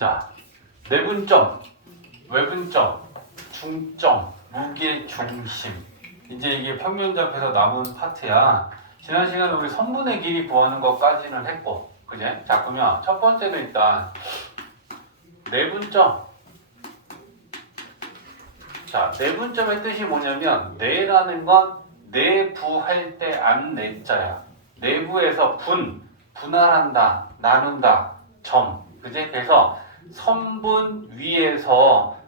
자, 내분점, 외분점, 중점, 무게 중심. 이제 이게 평면좌표에서 남은 파트야. 지난 시간에 우리 선분의 길이 구하는 것까지는 했고, 그제? 자, 그러면 첫 번째는 일단 내분점. 자, 내분점의 뜻이 뭐냐면 내라는 건 내부할 때 안 내자야. 내부에서 분할한다, 나눈다, 점. 그제? 그래서 선분 위에서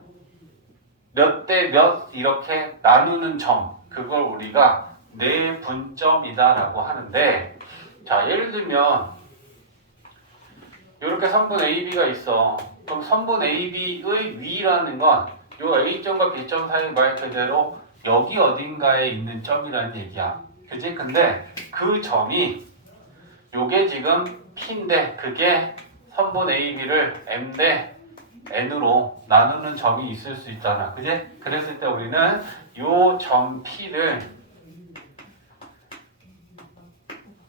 몇 대 몇 이렇게 나누는 점. 그걸 우리가 내분점이다라고 하는데, 자, 예를 들면 이렇게 선분 AB가 있어. 그럼 선분 AB의 위라는 건 요 A점과 B점 사이 말 그대로 여기 어딘가에 있는 점이라는 얘기야. 그치? 근데 그 점이 요게 지금 P인데 그게 선분 AB를 M 대 N으로 나누는 점이 있을 수 있잖아. 그치? 그랬을 때 우리는 요 점 P를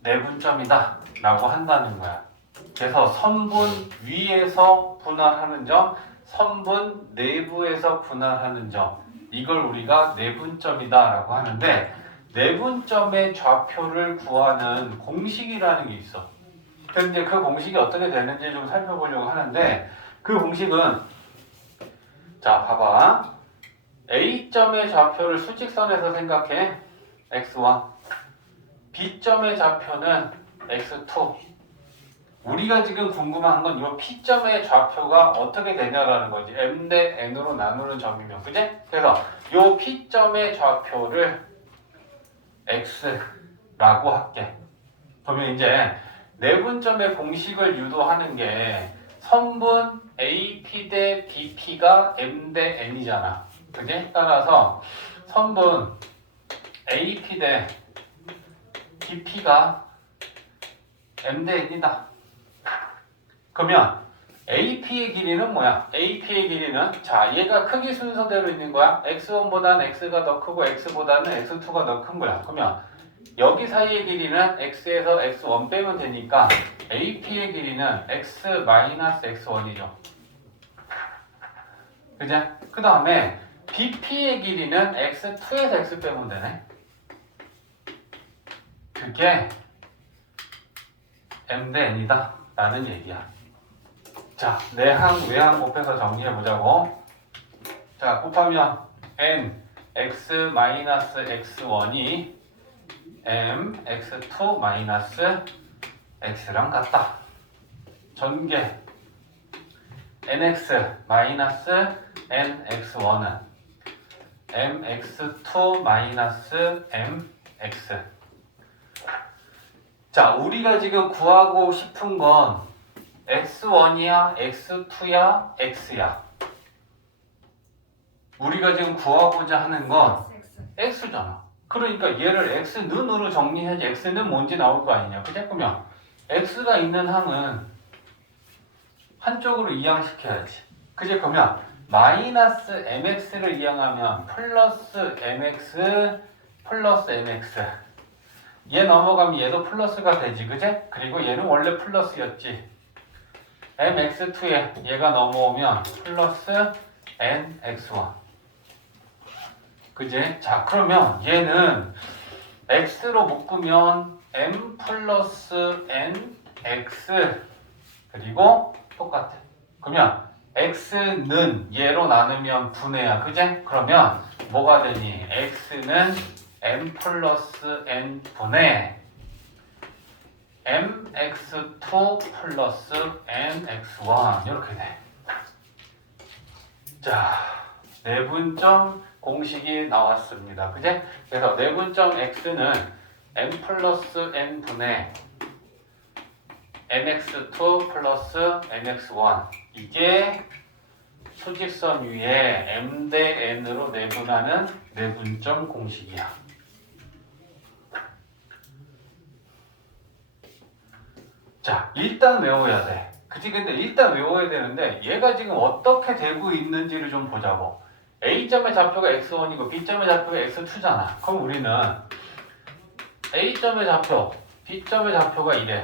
내분점이다 라고 한다는 거야. 그래서 선분 위에서 분할하는 점, 선분 내부에서 분할하는 점, 이걸 우리가 내분점이다 라고 하는데, 내분점의 좌표를 구하는 공식이라는 게 있어. 근데 그 공식이 어떻게 되는지 좀 살펴보려고 하는데, 그 공식은, 자, 봐봐. A점의 좌표를 수직선에서 생각해. x1. B점의 좌표는 x2. 우리가 지금 궁금한 건 이 P점의 좌표가 어떻게 되냐라는 거지. M 대 N으로 나누는 점이면. 그지? 그래서 이 P점의 좌표를 X라고 할게. 그러면 이제 내분점의 공식을 유도하는 게 선분 AP 대 BP가 M 대 N이잖아. 그지? 따라서 선분 AP 대 BP가 M 대 N이다. 그러면 AP의 길이는 뭐야? AP의 길이는, 자, 얘가 크기 순서대로 있는 거야. X1보다는 X가 더 크고 X보다는 X2가 더 큰 거야. 그러면 여기 사이의 길이는 X에서 X1 빼면 되니까 AP의 길이는 X-X1이죠. 그죠? 그 다음에 BP의 길이는 X2에서 X 빼면 되네. 그게 M 대 N이다 라는 얘기야. 자, 내항, 외항 곱해서 정리해보자고. 자, 곱하면 N, X-X1이 M, X2 X랑 같다. 전개 NX NX1은 MX2 MX. 자, 우리가 지금 구하고 싶은 건 X1이야, X2야, X야. 우리가 지금 구하고자 하는 건 X잖아. 그러니까 얘를 X는으로 정리해야지 X는 뭔지 나올 거 아니냐. 그죠? 그러면 X가 있는 항은 한쪽으로 이항시켜야지. 그죠? 그러면 마이너스 MX를 이항하면 플러스 MX 플러스 MX. 얘 넘어가면 얘도 플러스가 되지. 그제? 그리고 얘는 원래 플러스였지. MX2에 얘가 넘어오면 플러스 NX1. 그지? 자, 그러면 얘는 X로 묶으면 M 플러스 NX 그리고 똑같아. 그러면 X는 얘로 나누면 분해야. 그지? 그러면 뭐가 되니? X는 M 플러스 N 분의 MX2 플러스 NX1 이렇게 돼. 자, 내분점 공식이 나왔습니다. 그제? 그래서 내분점 X는 M 플러스 N 분의 MX2 플러스 MX1. 이게 수직선 위에 M 대 N으로 내분하는 내분점 공식이야. 자, 일단 외워야 돼. 그치? 근데 일단 외워야 되는데 얘가 지금 어떻게 되고 있는지를 좀 보자고. A점의 좌표가 X1이고 B점의 좌표가 X2잖아. 그럼 우리는 A점의 좌표, B점의 좌표가 이래.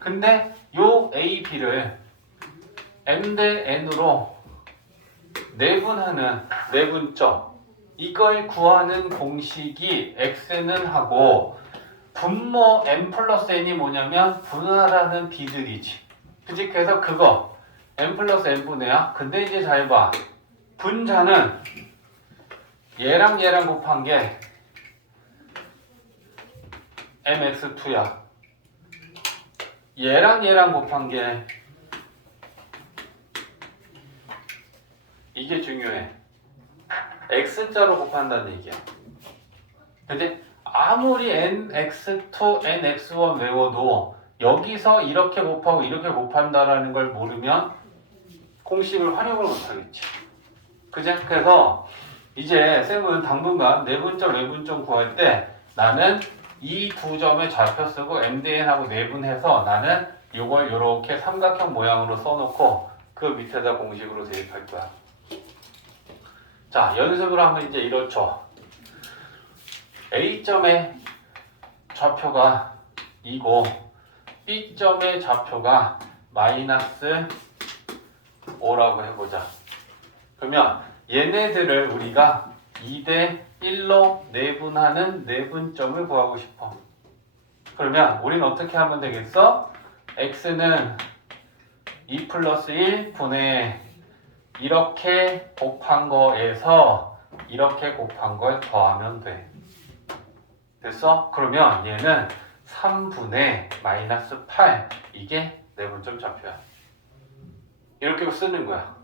근데 요 A, B를 m 대 n으로 내분하는 내분점 이걸 구하는 공식이 x는 하고 분모 m 플러스 n이 뭐냐면 분할하는 비들이지. 그치? 그래서 그거 m 플러스 n분의야. 근데 이제 잘 봐. 분자는 얘랑 얘랑 곱한 게 mx2야. 얘랑 얘랑 곱한 게 이게 중요해. x자로 곱한다는 얘기야. 근데 아무리 nx2, nx1 외워도 여기서 이렇게 곱하고 이렇게 곱한다라는 걸 모르면 공식을 활용을 못하겠지. 그죠? 그래서 이제 쌤은 당분간 내분점, 외분점 구할 때 나는 이 두 점의 좌표 쓰고 m 대 n하고 내분해서 나는 이걸 이렇게 삼각형 모양으로 써놓고 그 밑에다 공식으로 대입할 거야. 자, 연습을 하면 이제 이렇죠. A점의 좌표가 2고 B점의 좌표가 마이너스 5라고 해보자. 그러면 얘네들을 우리가 2대 1로 내분하는 내분점을 구하고 싶어. 그러면 우리는 어떻게 하면 되겠어? x는 2 플러스 1 분의 이렇게 곱한 거에서 이렇게 곱한 걸 더하면 돼. 됐어? 그러면 얘는 3분의 마이너스 8 이게 내분점 좌표야. 이렇게 쓰는 거야.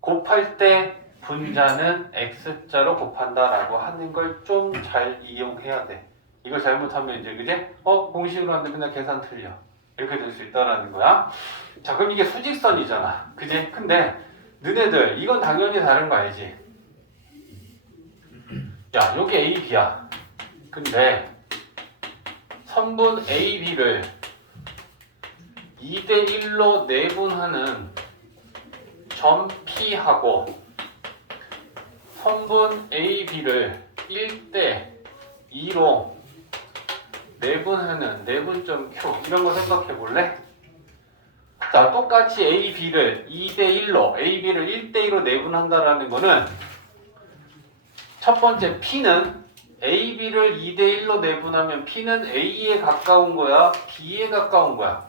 곱할 때 분자는 x자로 곱한다라고 하는 걸 좀 잘 이용해야 돼. 이거 잘못하면 이제 그지? 공식으로 하는데 그냥 계산 틀려. 이렇게 될 수 있다라는 거야. 자, 그럼 이게 수직선이잖아. 그지? 근데 너네들 이건 당연히 다른 거 알지? 야, 여기 A, B야. 근데 선분 A, B를 2대 1로 내분하는 점 P하고 선분 A, B를 1대 2로 내분하는 내분점 Q 이런 거 생각해 볼래? 자, 똑같이 A, B를 2대 1로 A, B를 1대 2로 내분한다라는 거는 첫 번째 P는 A, B를 2대 1로 내분하면 P는 A에 가까운 거야? B에 가까운 거야?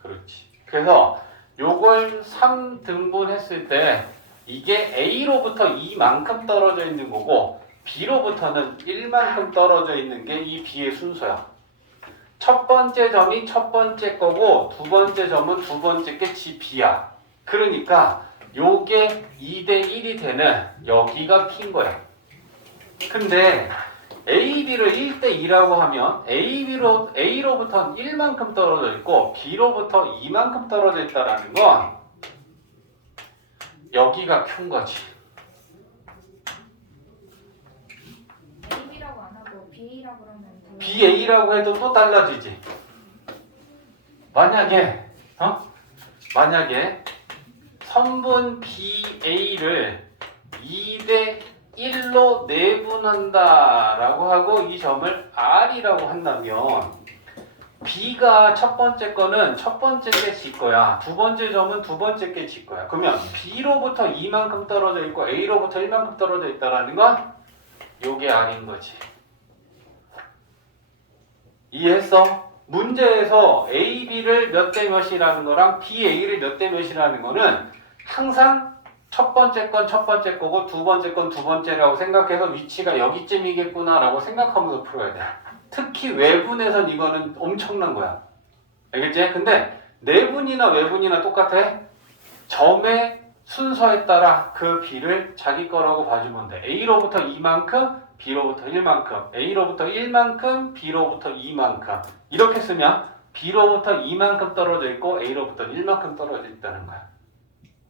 그렇지. 그래서 요걸 3등분 했을 때 이게 A로부터 2만큼 떨어져 있는 거고 B로부터는 1만큼 떨어져 있는 게 이 B의 순서야. 첫 번째 점이 첫 번째 거고 두 번째 점은 두 번째 게 B야. 그러니까 요게 2대 1이 되는 여기가 P인 거야. 근데 AB를 1대 2라고 하면 A로부터는 1만큼 떨어져 있고 B로부터 2만큼 떨어져 있다라는 건 여기가 Q인 거지. A라고 안 하고 B라고 그러면 BA라고 해도 또 달라지지. 만약에 선분 BA를 2대 1로 내분한다라고 하고 이 점을 R이라고 한다면 B가 첫 번째 거는 첫 번째 게 지 거야. 두 번째 점은 두 번째 게 지 거야. 그러면 B로부터 2만큼 떨어져 있고 A로부터 1만큼 떨어져 있다라는 건 요게 R인 거지. 이해했어? 문제에서 A, B를 몇 대 몇이라는 거랑 B, A를 몇 대 몇이라는 거는 항상 첫 번째 건 첫 번째 거고 두 번째 건 두 번째라고 생각해서 위치가 여기쯤이겠구나라고 생각하면서 풀어야 돼. 특히 외분에선 이거는 엄청난 거야. 알겠지? 근데 내분이나 외분이나 똑같아. 점의 순서에 따라 그 B를 자기 거라고 봐주면 돼. A로부터 2만큼, B로부터 1만큼, A로부터 1만큼, B로부터 2만큼. 이렇게 쓰면 B로부터 2만큼 떨어져 있고 A로부터 1만큼 떨어져 있다는 거야.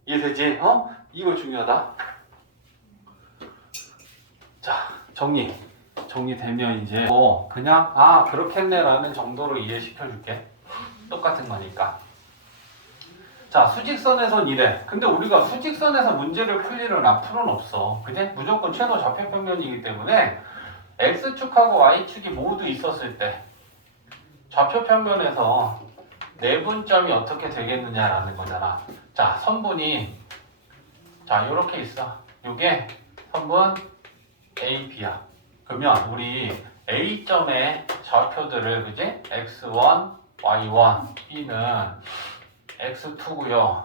이해되지? 이거 중요하다. 자, 정리되면 이제 그냥 그렇겠네라는 정도로 이해시켜 줄게. 똑같은 거니까. 자, 수직선에선 이래. 근데 우리가 수직선에서 문제를 풀 일은 앞으로는 없어. 그지? 무조건 최소 좌표평면이기 때문에 X축하고 Y축이 모두 있었을 때 좌표평면에서 내분점이 어떻게 되겠느냐라는 거잖아. 자, 선분이 자, 요렇게 있어. 요게 선분 A, B야. 그러면 우리 A점의 좌표들을 그지? X1, Y1, B는 X2고요.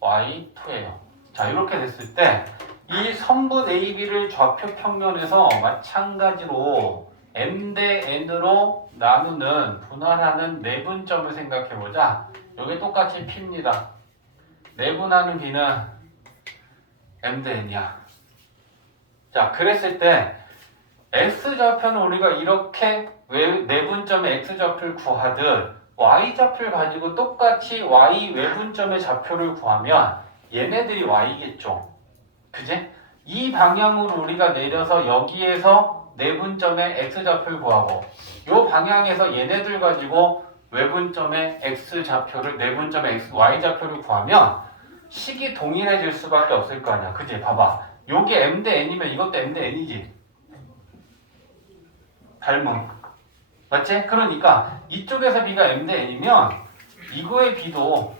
Y2예요. 자, 이렇게 됐을 때 이 선분 AB를 좌표 평면에서 마찬가지로 M 대 N으로 나누는 분할하는 내분점을 생각해보자. 여기 똑같이 P입니다. 내분하는 B는 M 대 N이야. 자, 그랬을 때 X좌표는 우리가 이렇게 내분점의 X좌표를 구하듯 Y좌표를 가지고 똑같이 Y 외분점의 좌표를 구하면 얘네들이 Y겠죠. 그지? 이 방향으로 우리가 내려서 여기에서 내분점의 X좌표를 구하고 이 방향에서 얘네들 가지고 외분점의 X좌표를 내분점의 Y좌표를 구하면 식이 동일해질 수밖에 없을 거 아니야. 그지? 봐봐. 요게 M 대 N이면 이것도 M 대 N이지. 닮음. 맞지? 그러니까 이쪽에서 B가 M 대 N이면 이거의 B도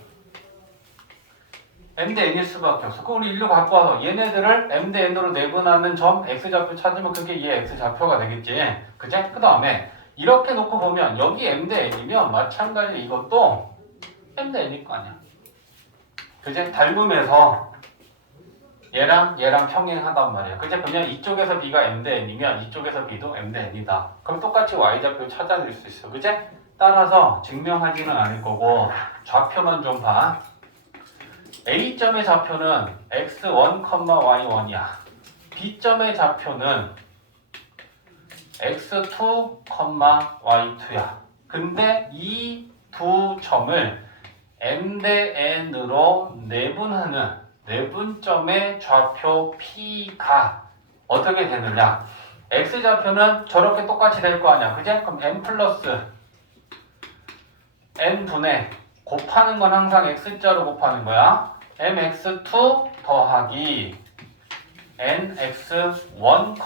M 대 N일 수밖에 없어. 그럼 우리 일로 갖고 와서 얘네들을 M 대 N으로 내분하는 점 X좌표 찾으면 그게 얘 X좌표가 되겠지. 그치? 그 다음에 이렇게 놓고 보면 여기 M 대 N이면 마찬가지로 이것도 M 대 N일 거 아니야. 그치? 닮으면서 얘랑 평행하단 말이야. 그치? 그냥 이쪽에서 B가 M 대 N이면 이쪽에서 B도 M 대 N이다. 그럼 똑같이 Y좌표 찾아낼 수 있어. 그치? 따라서 증명하지는 않을 거고 좌표만 좀 봐. A점의 좌표는 x1, y1이야. B점의 좌표는 x2, y2야. 근데 이 두 점을 M 대 N으로 내분하는 내분점의 좌표 P가 어떻게 되느냐? X좌표는 저렇게 똑같이 될 거 아니야. 그지? 그럼 M 플러스 N분의 곱하는 건 항상 X자로 곱하는 거야. mx2 더하기 nx1,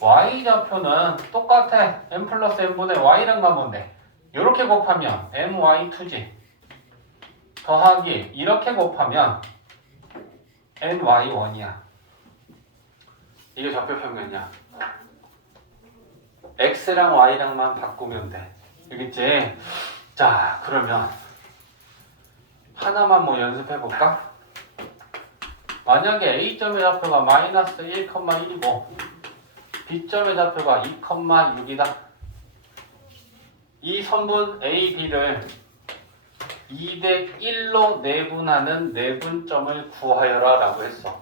y좌표는 똑같아. m 플러스 n분의 y랑 가면 돼. 이렇게 곱하면 my2지. 더하기 이렇게 곱하면 ny1이야. 이게 좌표 평면이야. x랑 y랑만 바꾸면 돼. 알겠지? 자, 그러면 하나만 뭐 연습해볼까? 만약에 A점의 좌표가 마이너스 1,1이고 B점의 좌표가 2,6이다. 이 선분 A, B를 2 대 1로 내분하는 내분점을 구하여라 라고 했어.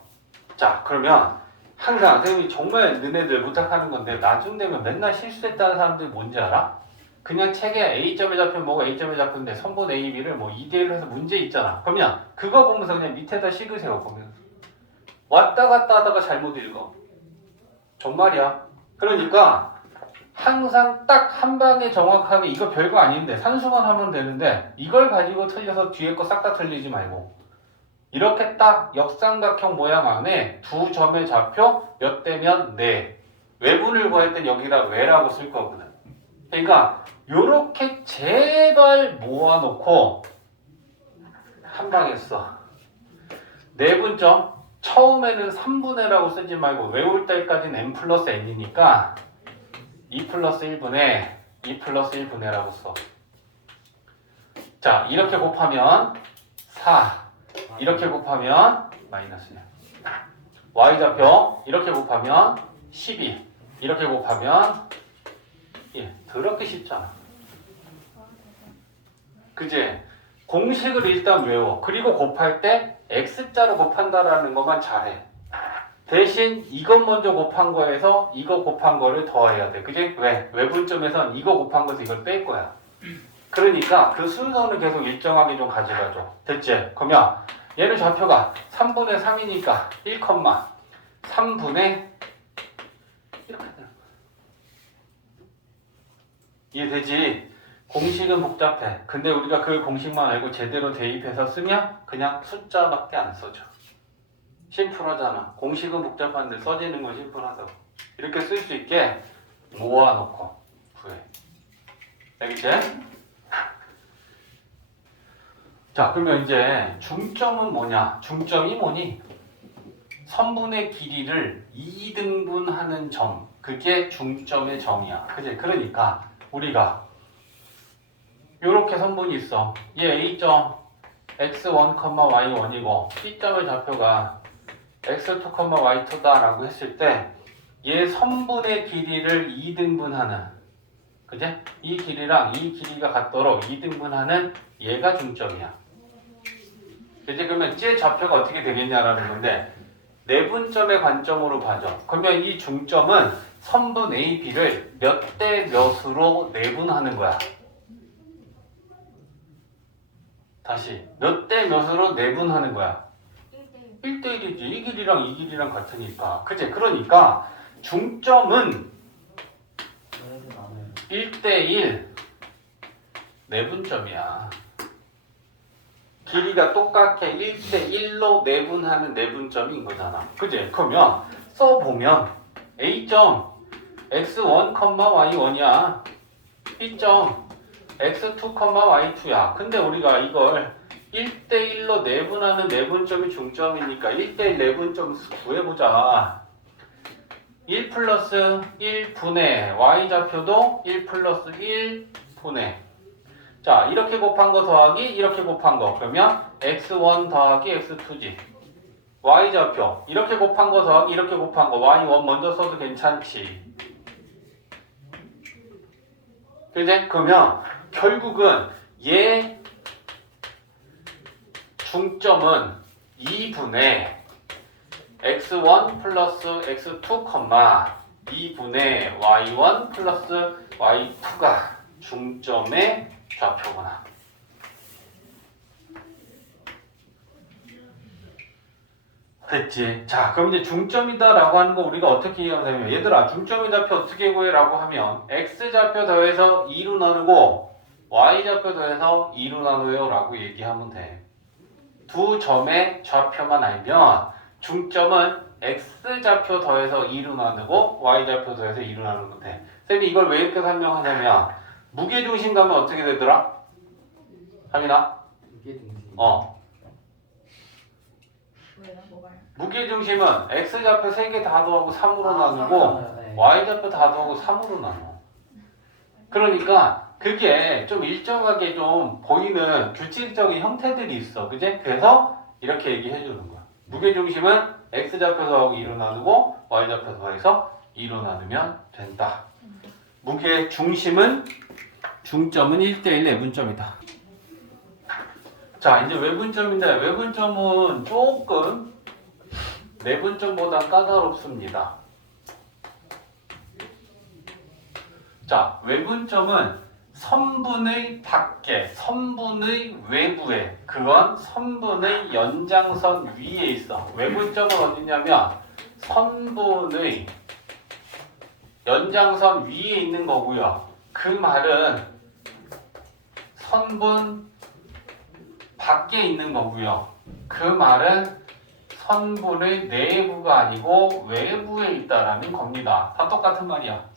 자, 그러면 항상 선생님이 정말 너네들 부탁하는 건데 나중 되면 맨날 실수했다는 사람들이 뭔지 알아? 그냥 책에 A점의 좌표 뭐고 A점의 좌표인데 선분 A, B를 뭐 2대1로 해서 문제 있잖아. 그러면 그거 보면서 그냥 밑에다 식으세요. 보면 왔다 갔다 하다가 잘못 읽어. 정말이야. 그러니까 항상 딱 한 방에 정확하게 이거 별거 아닌데 산수만 하면 되는데 이걸 가지고 틀려서 뒤에 거 싹 다 틀리지 말고 이렇게 딱 역삼각형 모양 안에 두 점의 좌표 몇 대면 네. 외분을 구할 땐 여기다 외라고 쓸 거거든. 그러니까 요렇게 제발 모아놓고 한 방에 써. 내분점 처음에는 3분의라고 쓰지 말고 외울 때까지는 n 플러스 n이니까 2 플러스 1분의 2 플러스 1분의라고 써. 자, 이렇게 곱하면 4 이렇게 곱하면 마이너스 1 y좌표 이렇게 곱하면 12 이렇게 곱하면 더럽게 쉽잖아. 그지? 공식을 일단 외워. 그리고 곱할 때 x자로 곱한다라는 것만 잘해. 대신 이것 먼저 곱한 거에서 이거 곱한 거를 더해야 돼. 그지? 왜? 외분점에선 이거 곱한 거에서 이걸 뺄 거야. 그러니까 그 순서는 계속 일정하게 좀 가져가줘. 됐지? 그러면 얘는 좌표가 3분의 3이니까 1, 3분의 이렇게 되는 거야. 이해되지? 공식은 복잡해. 근데 우리가 그 공식만 알고 제대로 대입해서 쓰면 그냥 숫자밖에 안 써져. 심플하잖아. 공식은 복잡한데 써지는 건 심플하다고. 이렇게 쓸 수 있게 모아놓고 구해. 알겠지? 자, 그러면 이제 중점은 뭐냐? 중점이 뭐니? 선분의 길이를 2등분하는 점. 그게 중점의 점이야. 그지? 그러니까 우리가 요렇게 선분이 있어. 얘 A점 x1, y1이고 B점의 좌표가 x2, y2다 라고 했을 때 얘 선분의 길이를 2등분하는, 그제? 이 길이랑 이 길이가 같도록 2등분하는 얘가 중점이야. 그지? 그러면 쟤 좌표가 어떻게 되겠냐라는 건데 내분점의 관점으로 봐줘. 그러면 이 중점은 선분 A, B를 몇 대 몇으로 내분하는 거야. 다시 몇 대 몇으로 내분하는 거야. 1대1이지. 이 길이랑 이 길이랑 같으니까. 그치? 그러니까 중점은 1대1 내분점이야. 길이가 똑같게 1대1로 내분하는 내분점인 거잖아. 그치? 그러면 써보면 A점 x1, y1이야. B점 x2, y2야. 근데 우리가 이걸 1대1로 내분하는 내분점이 중점이니까 1대1 내분점 구해보자. 1 플러스 1분의 y좌표도 1 플러스 1분의, 자, 이렇게 곱한 거 더하기 이렇게 곱한 거, 그러면 x1 더하기 x2지. y좌표 이렇게 곱한 거 더하기 이렇게 곱한 거 y1 먼저 써도 괜찮지. 그지? 그러면 결국은 얘 중점은 2분의 x1 플러스 x2, 2분의 y1 플러스 y2가 중점의 좌표구나. 됐지? 자, 그럼 이제 중점이다라고 하는 거 우리가 어떻게 이해하면 되냐면, 얘들아, 중점의 좌표 어떻게 구해라고 하면 x좌표 더해서 2로 나누고 y좌표 더해서 2로 나누어요 라고 얘기하면 돼. 두 점의 좌표만 알면 중점은 x좌표 더해서 2로 나누고 y좌표 더해서 2로 나누면 돼. 쌤이 이걸 왜 이렇게 설명하냐면, 무게중심 가면 어떻게 되더라? 하민아? 무게중심. 무게중심은 x좌표 3개 다 더하고 3으로 나누고 네. y좌표 다 더하고 3으로 나눠. 그러니까 그게 좀 일정하게 좀 보이는 규칙적인 형태들이 있어. 그지? 그래서 이렇게 얘기해 주는 거야. 무게중심은 x좌표 더하고 2로 나누고 y좌표 더해서 2로 나누면 된다. 무게중심은 중점은 1대1 내분점이다. 자, 이제 외분점인데 외분점은 조금 내분점보다 까다롭습니다. 자, 외분점은 선분의 밖에, 선분의 외부에, 그건 선분의 연장선 위에 있어. 외분점은 어디냐면 선분의 연장선 위에 있는 거고요. 그 말은 선분 밖에 있는 거고요. 그 말은 선분의 내부가 아니고 외부에 있다라는 겁니다. 다 똑같은 말이야.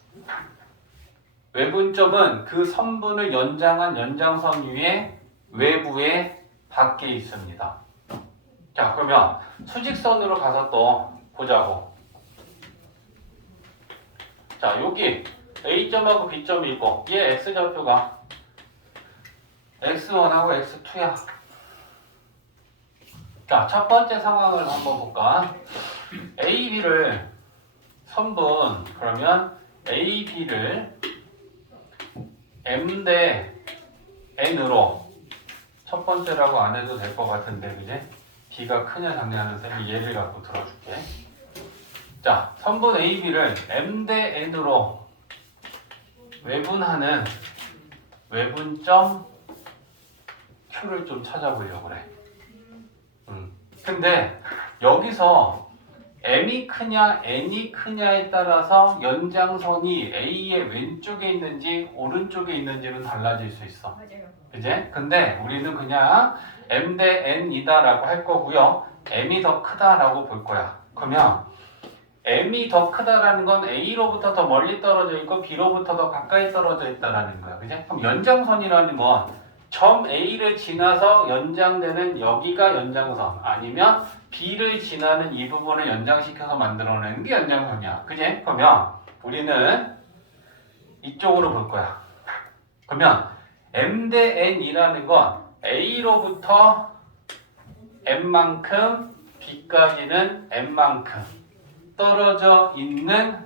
외분점은 그 선분을 연장한 연장선 위에 외부에 밖에 있습니다. 자, 그러면 수직선으로 가서 또 보자고. 자, 여기 A점하고 B점이 있고 얘 X좌표가 X1하고 X2야. 자, 첫 번째 상황을 한번 볼까? A, B를 선분, 그러면 A, B를 M 대 N으로, 첫 번째라고 안 해도 될 것 같은데, 그지? B가 크냐 작냐는 쌤이 예를 갖고 들어줄게. 자, 선분 A, B를 M 대 N으로 외분하는 외분점 Q를 좀 찾아보려고 그래. 근데 여기서 M이 크냐 N이 크냐에 따라서 연장선이 A의 왼쪽에 있는지 오른쪽에 있는지는 달라질 수 있어. 맞아요. 그제? 근데 우리는 그냥 M 대 N이다 라고 할 거고요. M이 더 크다라고 볼 거야. 그러면 M이 더 크다라는 건 A로부터 더 멀리 떨어져 있고 B로부터 더 가까이 떨어져 있다라는 거야. 그제? 그럼 연장선이라는 건 점 A를 지나서 연장되는 여기가 연장선 아니면 B를 지나는 이 부분을 연장시켜서 만들어내는 게 연장선이야. 그지? 그러면 우리는 이쪽으로 볼 거야. 그러면 M 대 N이라는 건 A로부터 M만큼 B까지는 M만큼 떨어져 있는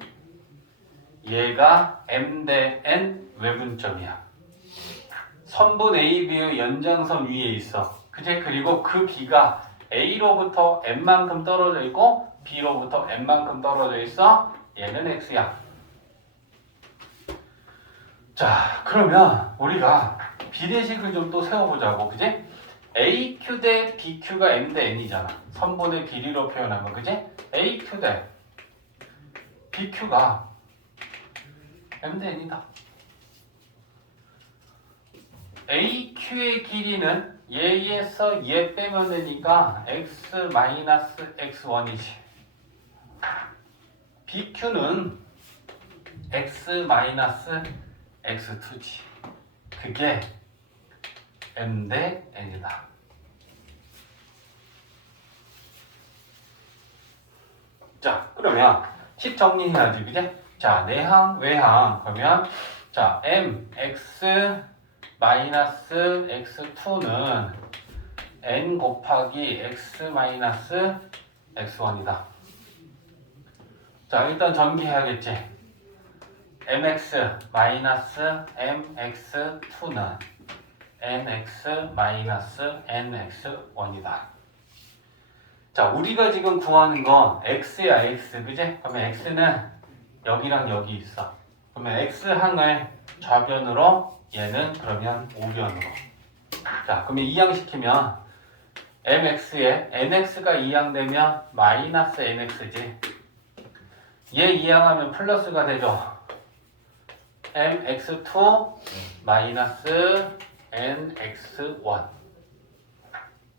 얘가 M 대 N 외분점이야. 선분 A, B의 연장선 위에 있어. 그치? 그리고 그 B가 A로부터 M만큼 떨어져 있고 B로부터 M만큼 떨어져 있어. 얘는 X야. 자, 그러면 우리가 비례식을 좀 또 세워보자고. 그치? AQ 대 BQ가 M 대 N이잖아. 선분의 길이로 표현하면. 그치? AQ 대 BQ가 M 대 N이다. AQ의 길이는 얘에서 얘 빼면 되니까 X-X1이지. BQ는 X-X2지. 그게 M 대 N이다. 자, 그러면 식 정리해야지, 그지? 자, 내항, 외항. 그러면 자, M, X 마이너스 x2는 n 곱하기 x 마이너스 x1이다. 자, 일단 전기해야겠지. mx 마이너스 mx2는 nx 마이너스 nx1이다. 자, 우리가 지금 구하는 건 x야, x. 그지? 그러면 x는 여기랑 여기 있어. 그러면 x항을 좌변으로 얘는 그러면 우변으로. 자, 그러면 이항시키면 mx에 nx가 이항되면 마이너스 nx지. 얘 이항하면 플러스가 되죠. mx2 마이너스 nx1.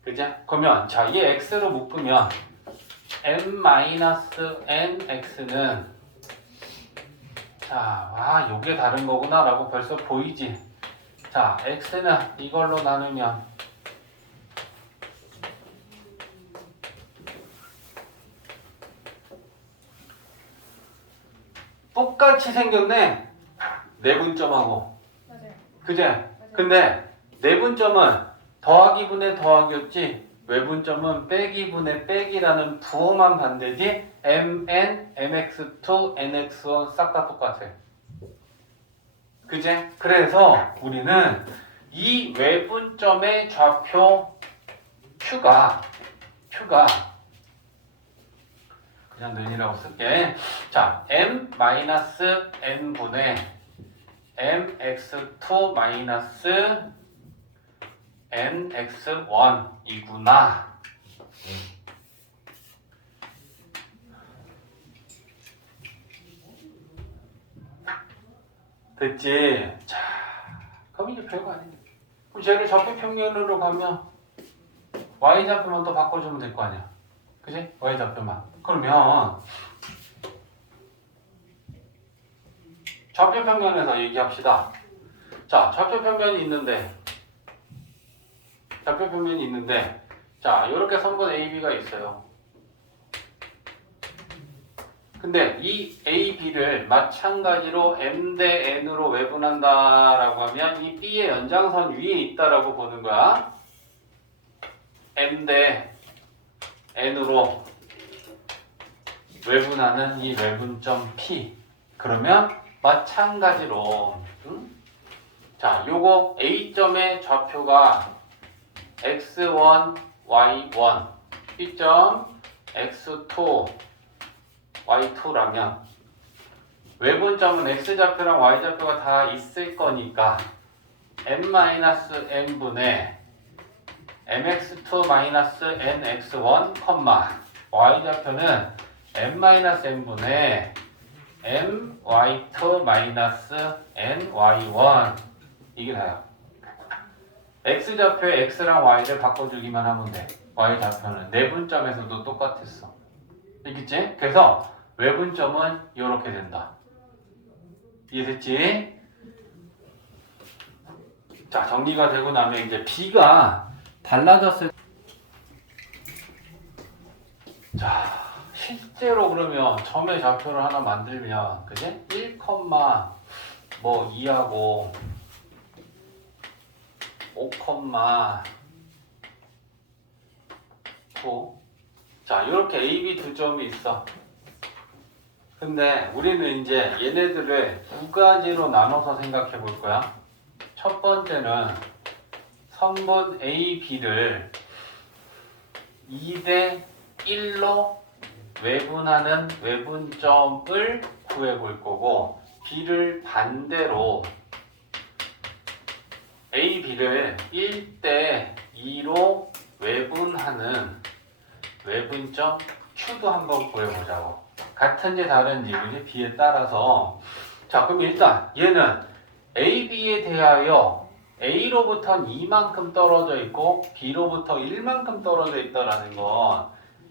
그죠? 그러면 자, 얘 x로 묶으면 m 마이너스 nx는 자, 와, 요게 다른 거구나 라고 벌써 보이지? 자, x는 이걸로 나누면 똑같이 생겼네. 내분점하고. 맞아요. 그제? 맞아요. 근데 내분점은 더하기 분의 더하기였지, 외분점은 빼기 분의 빼기라는 부호만 반대지 mn, mx2, nx1 싹 다 똑같아. 그제? 그래서 우리는 이 외분점의 좌표 Q가 그냥 는이라고 쓸게. 자, m-n분의 mx2 nx1이구나. 됐지? 자, 그럼 이제 별거 아니네. 그럼 쟤를 좌표 평면으로 가면 y좌표만 또 바꿔주면 될 거 아니야. 그지? y좌표만. 그러면 좌표 평면에서 얘기합시다. 자, 좌표 평면이 있는데 자, 이렇게 선분 AB가 있어요. 근데 이 AB를 마찬가지로 M 대 N으로 외분한다라고 하면 이 B의 연장선 위에 있다라고 보는 거야. M 대 N으로 외분하는 이 외분점 P. 그러면 마찬가지로 자, 요거 A점의 좌표가 x1, y1, B점 x2, y2라면 외분점은 x좌표랑 y좌표가 다 있을 거니까 m-n분의 mx2-nx1, y좌표는 m-n분의 my2-ny1 이게 다야. x좌표에 x랑 y를 바꿔주기만 하면 돼. y좌표는 내분점에서도 똑같았어. 알겠지? 그래서 외분점은 이렇게 된다. 이해됐지? 자, 정리가 되고 나면 이제 B가 달라졌을 자, 실제로 그러면 점의 좌표를 하나 만들면 그지? 1, 뭐 2하고 5, 9 자, 이렇게 A, B 두 점이 있어. 근데 우리는 이제 얘네들을 두 가지로 나눠서 생각해 볼 거야. 첫 번째는 선분 A, B를 2대 1로 외분하는 외분점을 구해 볼 거고, B를 반대로 A, B를 1대 2로 외분하는 외분점 Q도 한번 구해보자고. 같은지 다른지 그지? B에 따라서. 자, 그럼 일단 얘는 A, B에 대하여 A로부터는 2만큼 떨어져 있고 B로부터 1만큼 떨어져 있다라는 건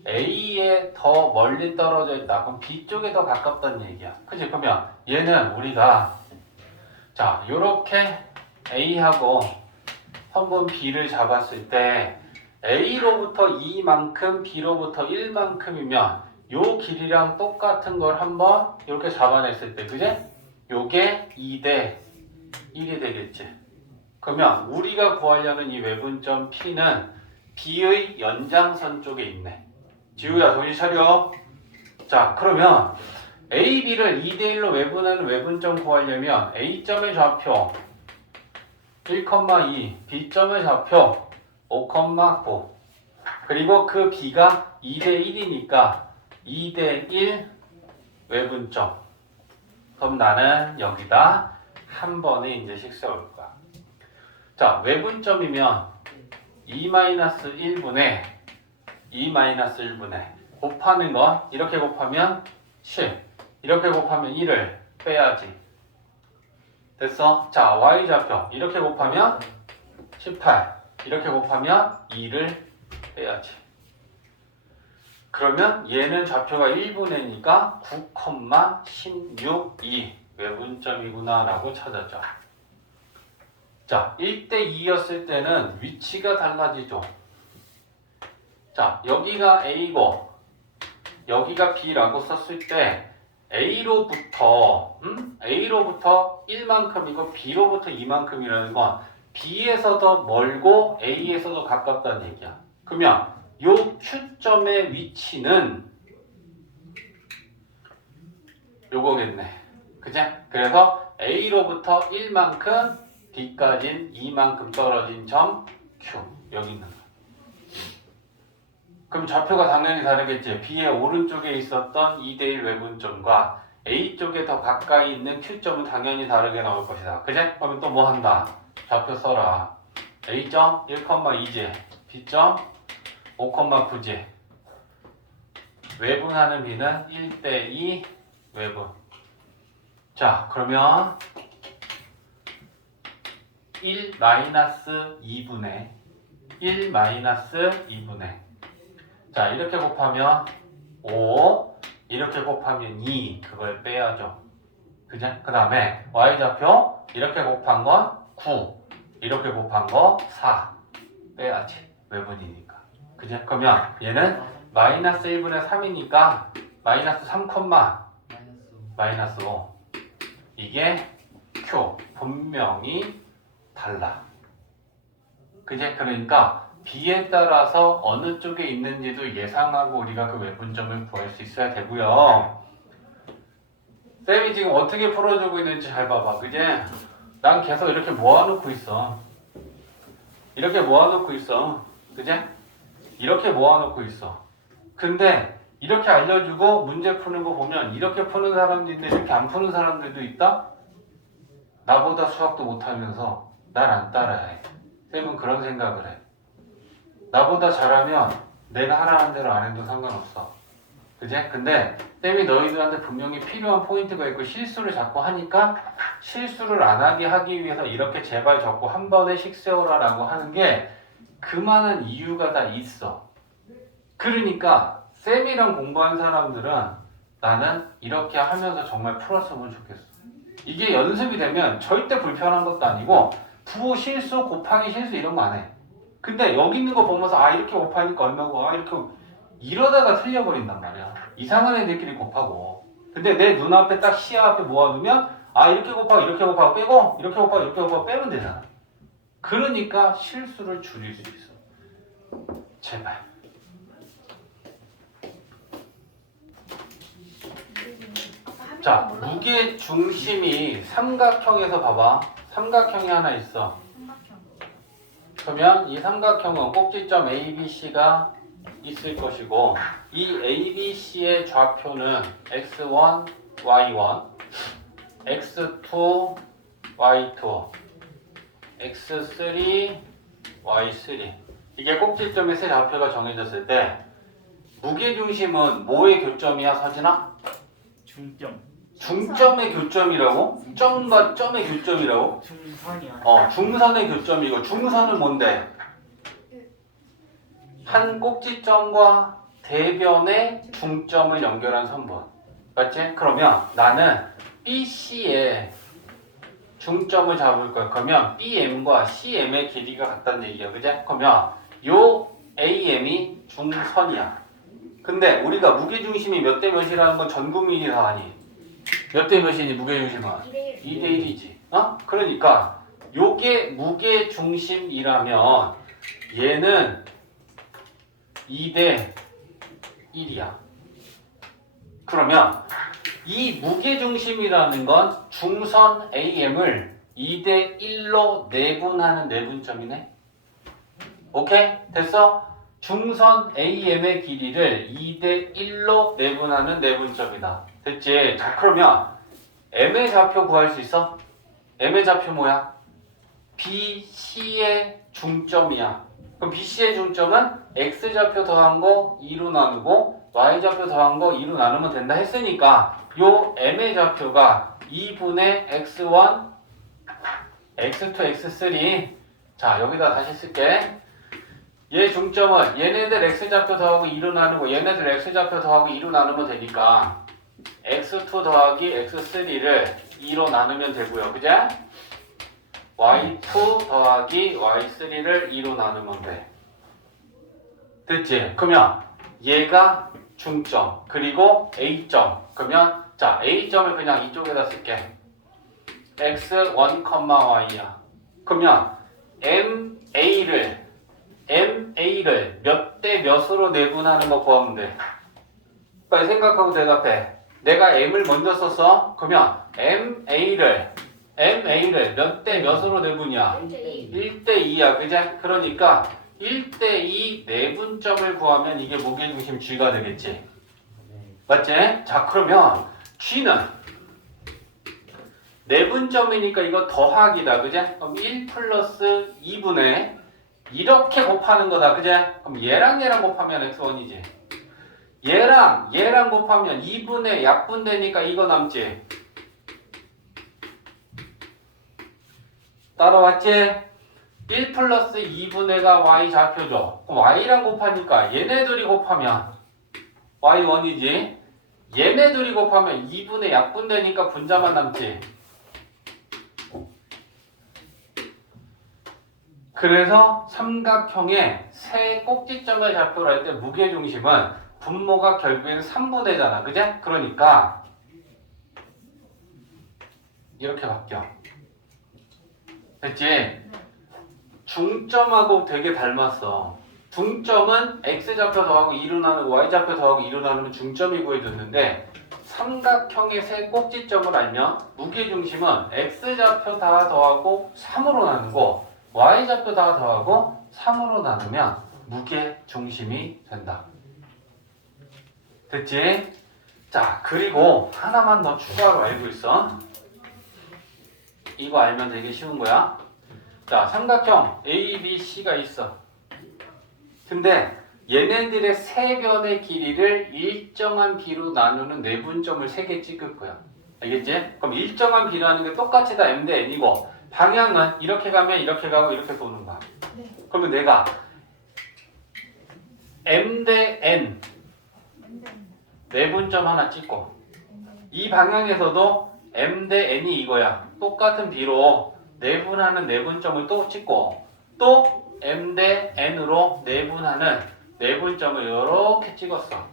A에 더 멀리 떨어져 있다. 그럼 B 쪽에 더 가깝다는 얘기야. 그치? 그러면 얘는 우리가 자, 요렇게 A하고 선분 B를 잡았을 때 A로부터 2만큼 B로부터 1만큼이면 요 길이랑 똑같은 걸 한번 이렇게 잡아냈을 때 그제? 요게 2대 1이 되겠지. 그러면 우리가 구하려는 이 외분점 P는 B의 연장선 쪽에 있네. 지우야 정신 차려. 자, 그러면 A, B를 2대1로 외분하는 외분점 구하려면 A점의 좌표 1,2, B점의 좌표 5,9 그리고 그 B가 2대1이니까 2대1 외분점. 그럼 나는 여기다 한 번에 이제 식세울 거야. 자, 외분점이면 2-1분의 2-1분의 곱하는 거 이렇게 곱하면 7 이렇게 곱하면 1을 빼야지. 됐어? 자, Y좌표 이렇게 곱하면 18 이렇게 곱하면 2를 빼야지. 그러면 얘는 좌표가 1분의니까 9,162 외분점이구나 라고 찾았죠. 자, 1대2였을 때는 위치가 달라지죠. 자, 여기가 A고 여기가 B라고 썼을 때 A로부터 1만큼이고 B로부터 2만큼이라는 건 B에서 더 멀고 A에서 더 가깝다는 얘기야. 그러면 요 Q점의 위치는 요거겠네. 그제? 그래서 A로부터 1만큼 B까지는 2만큼 떨어진 점 Q 여기 있는 거. 그럼 좌표가 당연히 다르겠지. B의 오른쪽에 있었던 2대1 외분점과 A 쪽에 더 가까이 있는 Q점은 당연히 다르게 나올 것이다. 그제? 그러면 또 뭐 한다? 좌표 써라. A점 1,2지 B점 5,9지 외분하는 B는 1대2 외분. 자, 그러면 1-2분의 1-2분의 자, 이렇게 곱하면 5 이렇게 곱하면 2 그걸 빼야죠. 그죠? 그 다음에 Y좌표 이렇게 곱한 건 9 이렇게 곱한 거 4 빼야지. 외분이니까. 그죠? 그러면 얘는 마이너스 1분의 3이니까 마이너스 3, 마이너스 5 이게 Q 분명히 달라. 그제? 그러니까 B에 따라서 어느 쪽에 있는지도 예상하고 우리가 그 외분점을 구할 수 있어야 되고요. 쌤이 지금 어떻게 풀어주고 있는지 잘 봐봐. 그제? 난 계속 이렇게 모아놓고 있어. 이렇게 모아놓고 있어. 그제? 이렇게 모아놓고 있어. 근데 이렇게 알려주고 문제 푸는 거 보면 이렇게 푸는 사람도 있는데 이렇게 안 푸는 사람들도 있다? 나보다 수학도 못하면서 날 안 따라해. 쌤은 그런 생각을 해. 나보다 잘하면 내가 하라는 대로 안 해도 상관없어. 그제? 근데 쌤이 너희들한테 분명히 필요한 포인트가 있고 실수를 자꾸 하니까 실수를 안 하게 하기 위해서 이렇게 제발 적고 한 번에 식 세워라 라고 하는 게 그만한 이유가 다 있어. 그러니까 쌤이랑 공부한 사람들은 나는 이렇게 하면서 정말 풀었으면 좋겠어. 이게 연습이 되면 절대 불편한 것도 아니고 부호 실수 곱하기 실수 이런 거 안 해. 근데 여기 있는 거 보면서 아 이렇게 곱하니까 얼마고 아 이렇게 이러다가 틀려버린단 말이야. 이상한 애들끼리 곱하고. 근데 내 눈앞에 딱 시야 앞에 모아두면 아 이렇게 곱하고 이렇게 곱하고 빼고 이렇게 곱하고 이렇게 곱하고 빼면 되잖아. 그러니까 실수를 줄일 수 있어. 제발. 자, 무게 중심이 삼각형에서 봐봐. 삼각형이 하나 있어. 그러면 이 삼각형은 꼭지점 ABC가 있을 것이고 이 ABC의 좌표는 x1, y1, x2, y2, x3, y3 이게 꼭지점의 세 좌표가 정해졌을 때 무게중심은 뭐의 교점이야 서진아? 중점의 교점이라고? 점과 점의 교점이라고? 중선이요. 중선의 교점이고 중선은 뭔데? 한 꼭지점과 대변의 중점을 연결한 선분. 맞지? 그러면 나는 BC의 중점을 잡을 거야. 그러면 BM과 CM의 길이가 같다는 얘기야. 그지? 그러면 요 AM이 중선이야. 근데 우리가 무게중심이 몇 대 몇이라는 건 전 국민이 다 아니. 몇 대 몇이니 무게중심은? 2대 1이지. 그러니까 요게 무게중심이라면 얘는 2대 1이야. 그러면 이 무게중심이라는 건 중선 AM을 2대 1로 내분하는 내분점이네. 오케이? 됐어? 중선 AM의 길이를 2대 1로 내분하는 내분점이다. 됐지? 자, 그러면 M의 좌표 구할 수 있어? M의 좌표 뭐야? BC의 중점이야. 그럼 BC의 중점은 X좌표 더한 거 2로 나누고 Y좌표 더한 거 2로 나누면 된다 했으니까 요 M의 좌표가 2분의 X1, X2, X3 자 여기다 다시 쓸게. 얘 중점은 얘네들 X좌표 더하고 2로 나누고 얘네들 X좌표 더하고 2로 나누면 되니까 X2 더하기 X3를 2로 나누면 되고요. 그죠? Y2 더하기 Y3를 2로 나누면 돼. 됐지? 그러면 얘가 중점 그리고 A점 그러면 자 A점을 그냥 이쪽에다 쓸게. X1, Y야. 그러면 MA를 몇 대 몇으로 내분하는 거 구하면 돼. 빨리 생각하고 대답해. 내가 M을 먼저 썼어. 그러면 MA를 몇 대 몇으로 내분이야? 1대 2야. 그죠? 그러니까 1대 2 내분점을 구하면 이게 무게중심 G가 되겠지. 맞지? 자 그러면 G는 내분점이니까 이거 더하기다. 그죠? 그럼 1 플러스 2분의 이렇게 곱하는 거다. 그제? 그럼 얘랑 곱하면 x1이지. 얘랑 곱하면 2분의 약분되니까 이거 남지. 따라왔지? 1 플러스 2분의가 y 좌표죠. 그럼 y랑 곱하니까 얘네들이 곱하면 y1이지. 얘네들이 곱하면 2분의 약분되니까 분자만 남지. 그래서 삼각형의 세 꼭지점의 좌표를 할 때 무게중심은 분모가 결국에는 3분의잖아. 그제? 그러니까 이렇게 바뀌어. 됐지? 중점하고 되게 닮았어. 중점은 X좌표 더하고 2로 나누고 Y좌표 더하고 2로 나누면 중점이 구해졌는데 삼각형의 세 꼭지점을 알면 무게중심은 X좌표 다 더하고 3으로 나누고 Y좌표 다 더하고 3으로 나누면 무게중심이 된다. 됐지? 자, 그리고 하나만 더 추가로 알고 있어. 이거 알면 되게 쉬운 거야. 자, 삼각형 ABC가 있어. 근데 얘네들의 세 변의 길이를 일정한 비로 나누는 내분점을 3개 찍을 거야. 알겠지? 그럼 일정한 비라는 게 똑같이 다 M 대 N이고 방향은 이렇게 가면 이렇게 가고 이렇게 도는 거야. 네. 그러면 내가 M 대 N 내분점 하나 찍고 이 방향에서도 M 대 N이 이거야. 똑같은 비로 내분하는 내분점을 또 찍고 또 m 대 n으로 내분하는 내분점을 이렇게 찍었어.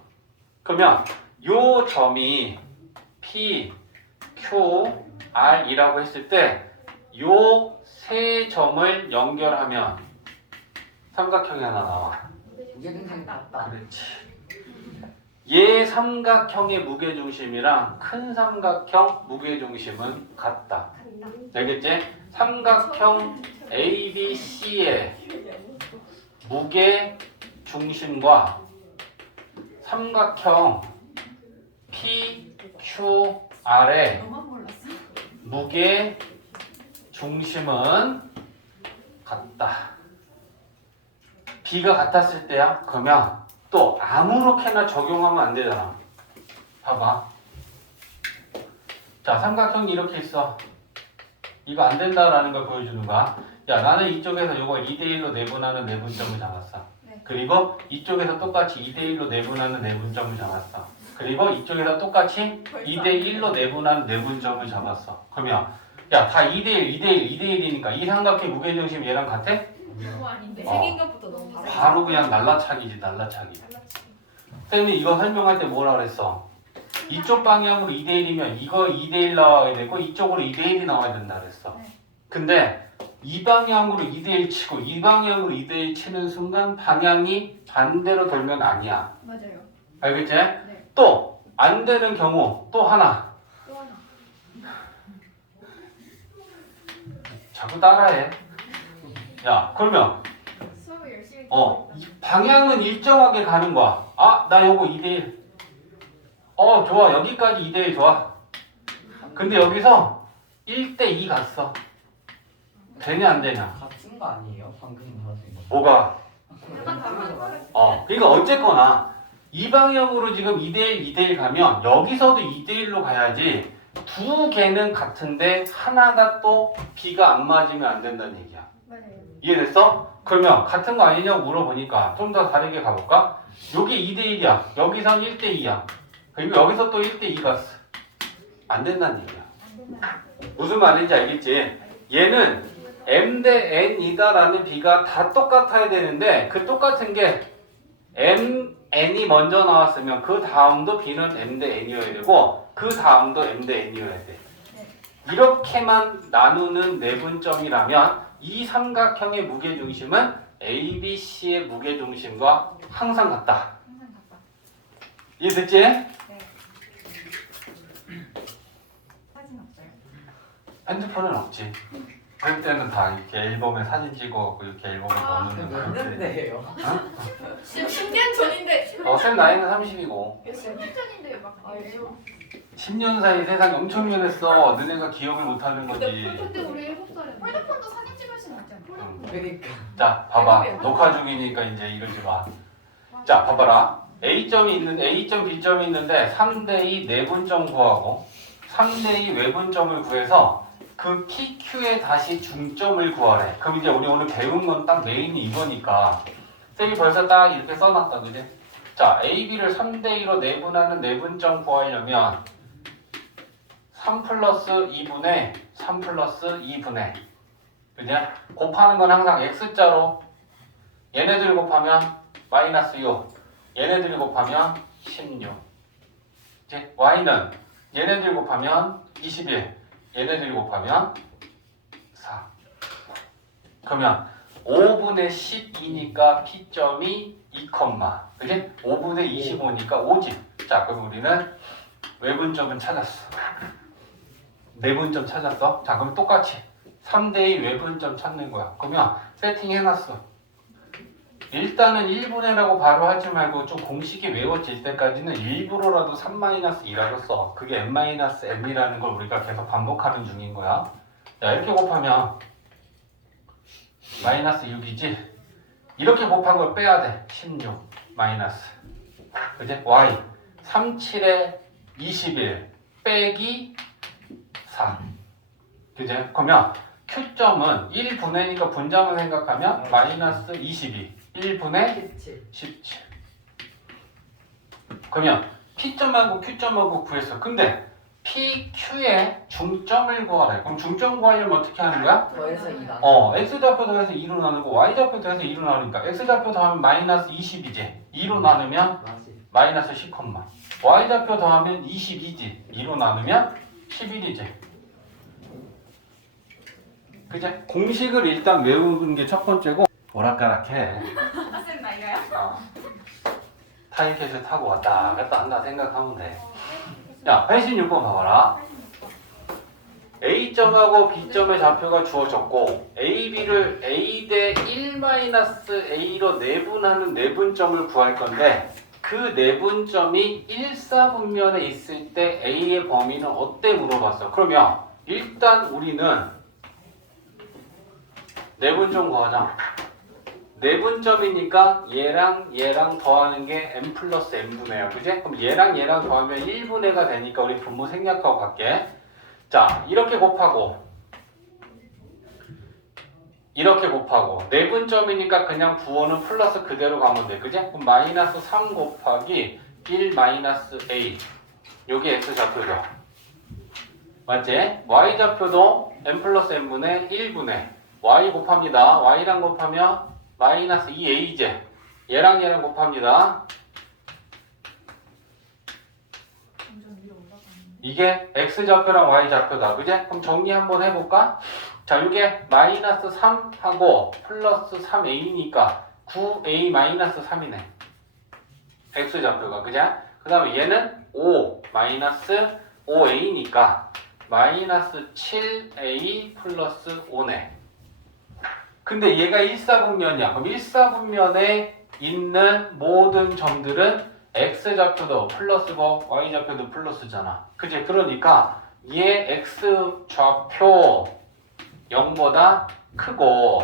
그러면 요 점이 P, Q, R이라고 했을 때 요 세 점을 연결하면 삼각형이 하나 나와. 무게중심이 같다. 그렇지. 얘 삼각형의 무게중심이랑 큰 삼각형 무게중심은 같다. 알겠지? 삼각형 ABC의 무게중심과 삼각형 PQR의 너만 몰랐어. 무게중심은 같다. B가 같았을 때야? 그러면 또 아무렇게나 적용하면 안 되잖아. 봐봐. 자, 삼각형이 이렇게 있어. 이거 안 된다라는 걸 보여주는 거야. 야, 나는 이쪽에서 이거 2대1로 내분하는 내분점을 잡았어. 네. 그리고 이쪽에서 똑같이 2대1로 내분하는 내분점을 잡았어. 그리고 이쪽에서 똑같이 2대1로 내분하는 내분점을 잡았어. 그러면 야, 다 2대1, 2대1, 2대1이니까 이 삼각형 무게중심 얘랑 같아? 그거 아닌데. 어. 생긴 것부터 너무 다르. 바로 그냥 날라차기지, 날라차기. 쌤이 이거 설명할 때 뭐라 그랬어? 이쪽 방향으로 2대1이면 이거 2대1 나와야 되고 이쪽으로 2대1이 나와야 된다 그랬어. 네. 근데 이 방향으로 2대1 치고 이 방향으로 2대1 치는 순간 방향이 반대로 돌면 아니야. 맞아요. 알겠지? 네. 또 안 되는 경우 또 하나. 또 하나. 자꾸 따라해. 야, 그러면 수업을 열심히 이 방향은 일정하게 가는 거야. 아, 나 요거 2대1. 좋아. 여기까지 2대1 좋아. 근데 여기서 1대2 갔어. 되냐 안 되냐? 같은 거 아니에요? 방금 말하신 거. 뭐가? 약간 다른 거. 그러니까 어쨌거나 이 방향으로 지금 2대1, 2대1 가면 여기서도 2대1로 가야지 두 개는 같은데 하나가 또 B가 안 맞으면 안 된다는 얘기야. 맞아요. 이해됐어? 그러면 같은 거 아니냐고 물어보니까 좀 더 다르게 가볼까? 여기 2대1이야. 여기선 1대2야. 그리고 여기서 또 1대2 갔어. 안 된다는 얘기야. 안 된다. 무슨 말인지 알겠지? 얘는 M 대 N이다라는 B가 다 똑같아야 되는데 그 똑같은 게 M, N이 먼저 나왔으면 그 다음도 B는 M 대 N이어야 되고 그 다음도 M 대 N이어야 돼. 이렇게만 나누는 내분점이라면 이 삼각형의 무게중심은 ABC의 무게중심과 항상 같다. 항상 같다. 이해됐지? 네. 사진 없어요? 핸드폰은 없지. 그럴 때는 다 이렇게 앨범에 사진 찍어 이렇게 앨범에 넣는 몇 건데. 년대예요? 지금 10년 전인데. 쌤 나이는 30이고 10년 전인데 막. 알죠. 10년 사이 세상이 엄청 변했어. 너네가 기억을 못하는 거지. 근데 우리 7살에 폴더폰도 사진 찍을 순 없잖아. 폴더폰. 그러니까. 자, 봐봐. 녹화 중이니까 이제 이러지 마. 자, 봐봐라. A점이 있는데 A점, B점이 있는데 3대2 내분점 구하고 3대2 외분점을 구해서 그 PQ에 다시 중점을 구하래. 그럼 이제 우리 오늘 배운 건 딱 메인이 이거니까 쌤이 벌써 딱 이렇게 써놨다, 그지? 자, AB를 3대2로 내분하는 내분점 구하려면 3 플러스 2분의 3 플러스 2분의 그지? 곱하는 건 항상 X자로 얘네들 곱하면 마이너스 6 얘네들 곱하면 16 이제 Y는 얘네들 곱하면 21 얘네들 곱하면 4 그러면 5분의 12니까 P점이 2, 그지? 5분의 25니까 5지. 자, 그럼 우리는 외분점은 찾았어. 내분점 찾았어. 자, 그럼 똑같이 3대2 외분점 찾는 거야. 그러면 세팅해놨어. 일단은 1분의라고 바로 하지 말고 좀 공식이 외워질 때까지는 일부러라도 3-2라고 써. 그게 n-m이라는 걸 우리가 계속 반복하는 중인 거야. 자, 이렇게 곱하면 마이너스 6이지? 이렇게 곱한 걸 빼야 돼. 16 마이너스. 그지? y 37에 21 빼기 4. 그지? 그러면 Q점은 1분의니까 분점을 생각하면 마이너스 22 1분의 17. 그러면 P점하고 Q점하고 구했어. 근데 PQ의 중점을 구하래. 그럼 중점 구하려면 어떻게 하는 거야? 더해서 2 나눠. X좌표 더해서 2로 나누고 Y좌표 더해서 2로 나누니까 X좌표 더하면 마이너스 20이지. 2로 나누면 맞지. 마이너스 10, Y좌표 더하면 22지. 2로 나누면 11이지. 그제? 공식을 일단 외우는 게 첫 번째고 오락가락해. 쌤 나이가요? 타임캐슬 타고 왔다 갔다 한다 생각하면 돼. 야, 86번 봐봐라. A점하고 B점의 좌표가 주어졌고 AB를 A 대 1-A로 내분하는 내분점을 구할 건데 그 내분점이 1사분면에 있을 때 A의 범위는 어때 물어봤어. 그러면 일단 우리는 내분점 구하자. 내분점이니까 얘랑 더하는 게 n 플러스 n분의야. 그지? 그럼 얘랑 더하면 1분의가 되니까 우리 분모 생략하고 갈게. 자, 이렇게 곱하고 내분점이니까 그냥 부호는 플러스 그대로 가면 돼. 그지? 그럼 마이너스 3 곱하기 1 마이너스 a. 여기 x좌표죠. 맞지? y좌표도 n 플러스 n분의 1분의 y 곱합니다. y랑 곱하면 마이너스 2a제. 얘랑 곱합니다. 점점 위로 올라가는데. 이게 x좌표랑 y좌표다. 그지? 그럼 정리 한번 해볼까? 자, 이게 마이너스 3하고 플러스 3a니까 9a 마이너스 3이네. x좌표가. 그죠? 그 다음에 얘는 5 마이너스 5a니까 마이너스 7a 플러스 5네. 근데 얘가 1사분면이야. 그럼 1사분면에 있는 모든 점들은 x좌표도 플러스고 y좌표도 플러스잖아. 그치? 그러니까 얘 x좌표 0보다 크고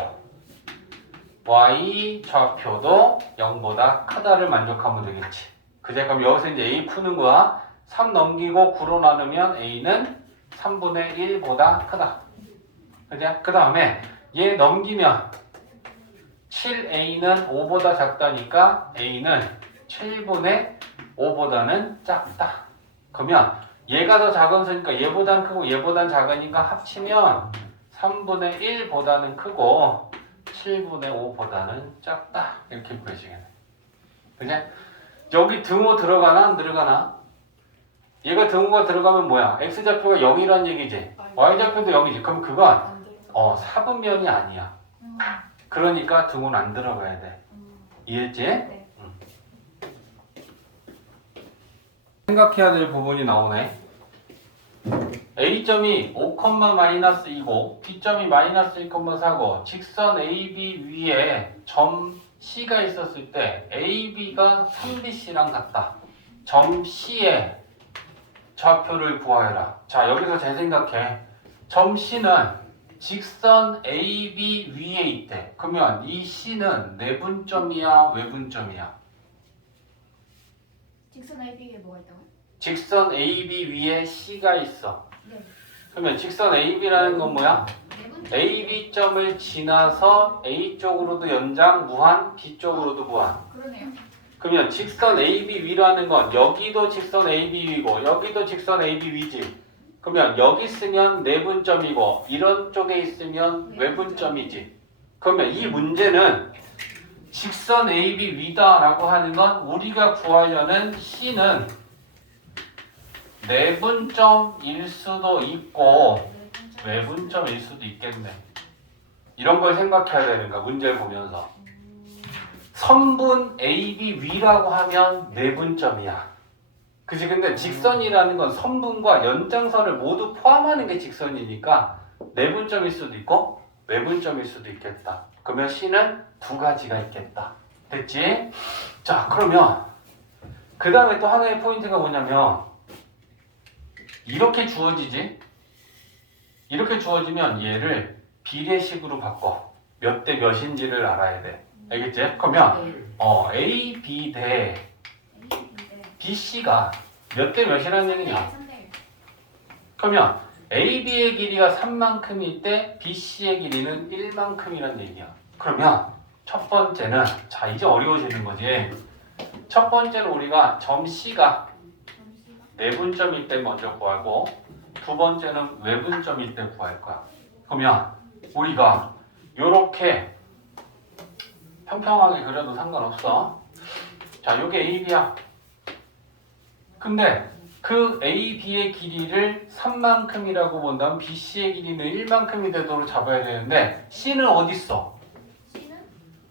y좌표도 0보다 크다를 만족하면 되겠지. 그치? 그럼 여기서 이제 a 푸는 거야. 3 넘기고 9로 나누면 a는 3분의 1보다 크다. 그치? 그 다음에 얘 넘기면 7a는 5보다 작다니까 a는 7분의 5보다는 작다. 그러면 얘가 더 작은 수니까 얘보단 크고 얘보단 작으니까 합치면 3분의 1보다는 크고 7분의 5보다는 작다. 이렇게 보여지겠네. 그치? 여기 등호 들어가나 안 들어가나? 얘가 등호가 들어가면 뭐야? x좌표가 0이란 얘기지. y좌표도 0이지. 그럼 그건 사분면이 아니야. 그러니까 등호는 안 들어가야 돼. 이해했지? 네. 생각해야 될 부분이 나오네. A점이 5, 마이너스 2고 B점이 마이너스 1,4고 직선 AB 위에 점 C가 있었을 때 AB가 3BC랑 같다. 점 C의 좌표를 구하여라. 자, 여기서 잘 생각해. 점 C는 직선 AB 위에 있대. 그러면 이 C는 내분점이야, 외분점이야? 직선 AB에 뭐가 있다고요? 직선 AB 위에 C가 있어. 네. 그러면 직선 AB라는 건 뭐야? 내분. AB점을 지나서 A 쪽으로도 연장 무한, B 쪽으로도 무한. 그러네요. 그러면 직선 AB 위라는 건 여기도 직선 AB 위고 여기도 직선 AB 위지. 그러면 여기 있으면 내분점이고 이런 쪽에 있으면 외분점이지. 그러면 이 문제는 직선 AB 위다라고 하는 건 우리가 구하려는 C는 내분점일 수도 있고 외분점일 수도 있겠네. 이런 걸 생각해야 되는 거야. 문제를 보면서. 선분 AB 위라고 하면 내분점이야. 그치? 근데 직선이라는 건 선분과 연장선을 모두 포함하는 게 직선이니까 내분점일 수도 있고 외분점일 수도 있겠다. 그러면 C는 두 가지가 있겠다. 됐지? 자, 그러면 그 다음에 또 하나의 포인트가 뭐냐면 이렇게 주어지지? 이렇게 주어지면 얘를 비례식으로 바꿔. 몇 대 몇인지를 알아야 돼. 알겠지? 그러면 A, B 대 BC가 몇 대 몇이라는 얘기냐? 그러면 AB의 길이가 3만큼일 때 BC의 길이는 1만큼이라는 얘기야. 그러면 첫 번째는 자 이제 어려워지는 거지. 첫 번째는 우리가 점 C가 내분점일 때 먼저 구하고 두 번째는 외분점일 때 구할 거야. 그러면 우리가 요렇게 평평하게 그려도 상관없어. 자, 요게 AB야. 근데 그 AB의 길이를 3만큼이라고 본다면 BC의 길이는 1만큼이 되도록 잡아야 되는데 C는 어디 있어? C는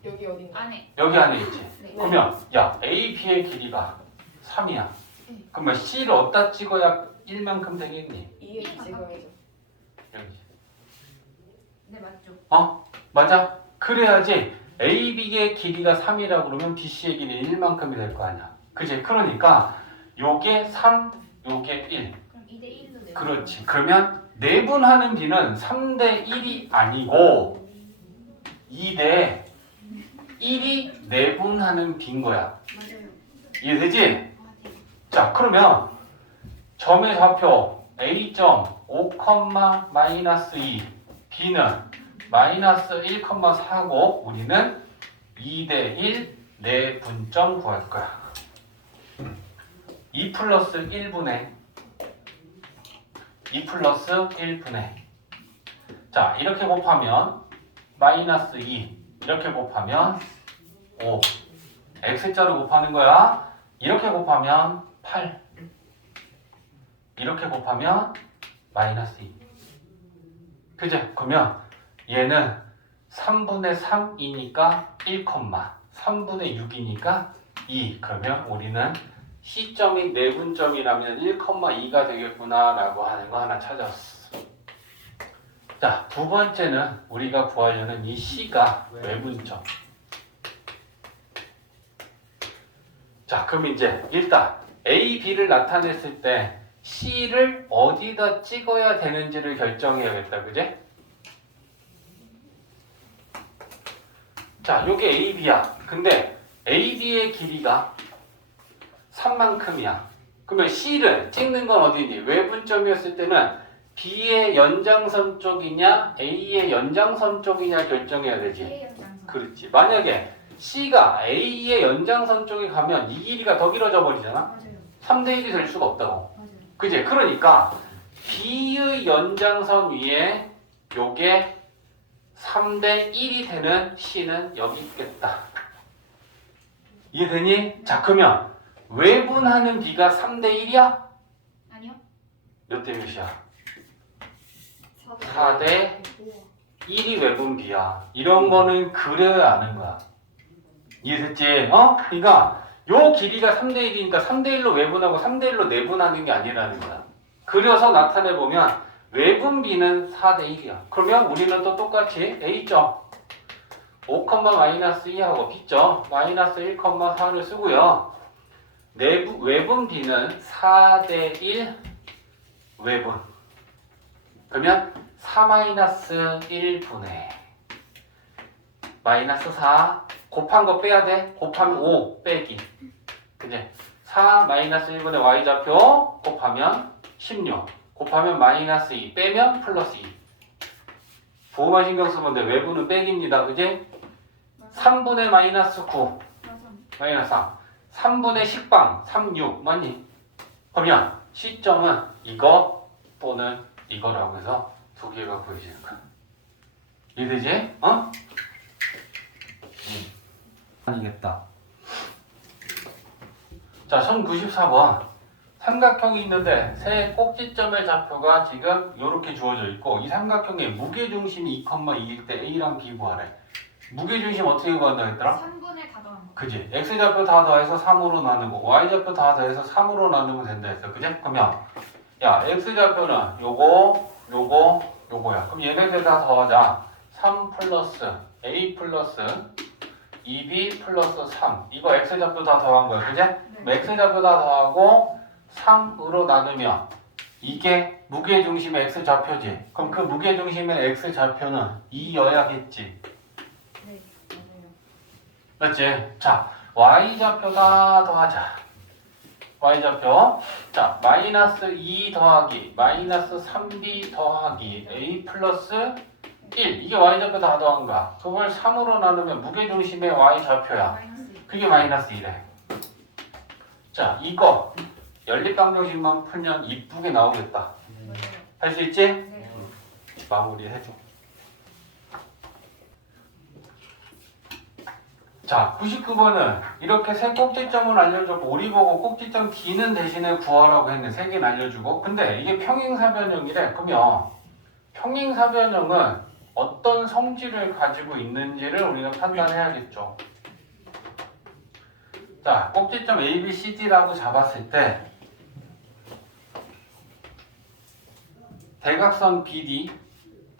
여기 어딘가? 안에. 여기 안에 있지. 네. 그러면 야 AB의 길이가 3이야. 네. 그러면 C를 어디다 찍어야 1만큼 되겠니? 이게 찍어야죠. 여기. 네 맞죠. 맞아? 그래야지 AB의 길이가 3이라고 그러면 BC의 길이는 1만큼이 될 거 아니야. 그지? 그러니까 요게 3, 요게 1. 그럼 2대 1로 내. 그렇지. 그러면 내분하는 B는 3대 1이 아니고 2대 1이 내분하는 B인 거야. 맞아요. 이해되지? 아, 네. 자, 그러면 점의 좌표 A점 5,-2, B는 마이너스 1,4고 우리는 2대 1 내분점 구할 거야. 2 플러스 1분의 2 플러스 1분의 자, 이렇게 곱하면 마이너스 2 이렇게 곱하면 5 X자로 곱하는 거야. 이렇게 곱하면 8 이렇게 곱하면 마이너스 2 그죠? 그러면 얘는 3분의 3이니까 1, 3분의 6이니까 2 그러면 우리는 C점이 내분점이라면 1,2가 되겠구나 라고 하는 거 하나 찾았어. 자, 두 번째는 우리가 구하려는 이 C가 외분점. 자, 그럼 이제 일단 A, B를 나타냈을 때 C를 어디다 찍어야 되는지를 결정해야겠다. 그제? 자, 요게 A, B야. 근데 A, B의 길이가 3만큼이야. 그러면 C를 찍는 건 어디니? 외분점이었을 때는 B의 연장선 쪽이냐 A의 연장선 쪽이냐 결정해야 되지. A 연장선. 그렇지. 만약에 C가 A의 연장선 쪽에 가면 이 길이가 더 길어져 버리잖아. 맞아요. 3대 1이 될 수가 없다고. 맞아요. 그지? 그러니까 B의 연장선 위에 요게 3대 1이 되는 C는 여기 있겠다. 이해되니? 자, 그러면 외분하는 B가 3대 1이야? 아니요. 몇 대 몇이야? 4대 1이 외분 B야. 이런 거는 그려야 아는 거야. 이해됐지? 그러니까 요 길이가 3대 1이니까 3대 1로 외분하고 3대 1로 내분하는 게 아니라는 거야. 그려서 나타내 보면 외분 B는 4대 1이야. 그러면 우리는 또 똑같이 A점 5,-2하고 B점 마이너스 1,4를 쓰고요. 외분 B는 4대 1 외분. 그러면 4-1분의 마이너스 4 곱한 거 빼야 돼. 곱하면 5 빼기. 그지? 4-1분의 y좌표 곱하면 16 곱하면 마이너스 2 빼면 플러스 2 부호만 신경 쓰면 돼. 외부는 빼기입니다. 그지? 3분의 마이너스 9 맞아. 마이너스 3 3분의 10방 36 맞니? 그러면 C점은 이거 또는 이거라고 해서 두 개가 보여지는 거야. 이해되지? 아니겠다. 자, 1094번. 삼각형이 있는데 세 꼭지점의 좌표가 지금 이렇게 주어져 있고 이 삼각형의 무게중심이 2,2일 때 A랑 B 구하래. 무게중심 어떻게 구한다 했더라? 3분의 다 더한 거. 그지? X좌표 다 더해서 3으로 나누고 Y좌표 다 더해서 3으로 나누면 된다 했어. 그지? 그러면 야, X좌표는 요거야. 그럼 얘네들 다 더하자. 3 플러스 A 플러스 2B 플러스 3. 이거 X좌표 다 더한 거야. 그지? 그럼 X좌표 다 더하고 3으로 나누면 이게 무게중심의 X좌표지. 그럼 그 무게중심의 X좌표는 2여야겠지. 네. 맞아요. 맞지? 자, Y좌표 다 더하자. Y좌표. 자, 마이너스 2 더하기 마이너스 3B 더하기 A 플러스 1. 이게 Y좌표 다 더한 거야. 그걸 3으로 나누면 무게중심의 Y좌표야. 마이너스 2. 그게 마이너스 1래. 자, 이거 연립방정식만 풀면 이쁘게 나오겠다. 맞아요. 할 수 있지? 네. 마무리 해줘. 자, 99번은 이렇게 세 꼭지점을 알려주고 우리 보고 꼭지점 D는 대신에 구하라고 했네. 세 개는 알려주고. 근데 이게 평행사변형이래. 그러면 평행사변형은 어떤 성질을 가지고 있는지를 우리는 판단해야겠죠. 자, 꼭지점 A, B, C, D라고 잡았을 때 대각선 BD,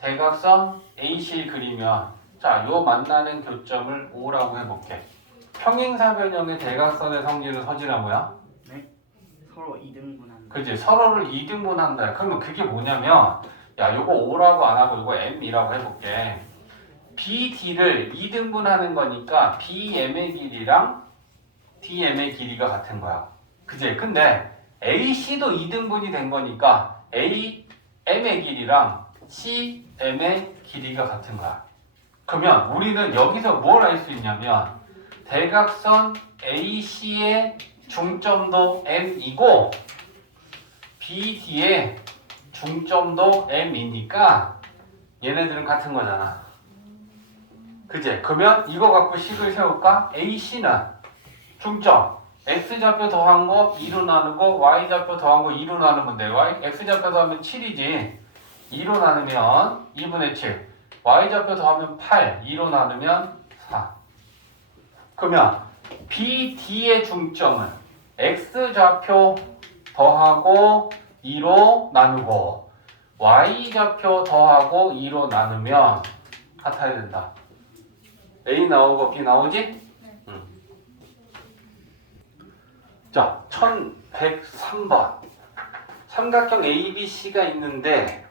대각선 AC를 그리면 자, 요 만나는 교점을 O라고 해볼게. 평행사변형의 대각선의 성질은 서진아 뭐야? 서로 2등분한다. 그지? 서로를 2등분한다. 그러면 그게 뭐냐면 야, 요거 O라고 안 하고 요거 M이라고 해볼게. BD를 2등분하는 거니까 BM의 길이랑 DM의 길이가 같은 거야. 그지? 근데 AC도 2등분이 된 거니까 AM의 길이랑 CM의 길이가 같은 거야. 그러면 우리는 여기서 뭘 알 수 있냐면 대각선 AC의 중점도 M이고 BD의 중점도 M이니까 얘네들은 같은 거잖아. 그지? 그러면 이거 갖고 식을 세울까? AC는 중점 X좌표 더한 거 2로 나누고 Y좌표 더한 거 2로 나누면 돼. X좌표 더하면 7이지. 2로 나누면 2분의 7. Y좌표 더하면 8. 2로 나누면 4. 그러면 BD의 중점은 X좌표 더하고 2로 나누고 Y좌표 더하고 2로 나누면 같아야 된다. A 나오고 B 나오지? 네. 응. 자, 1103번. 삼각형 ABC가 있는데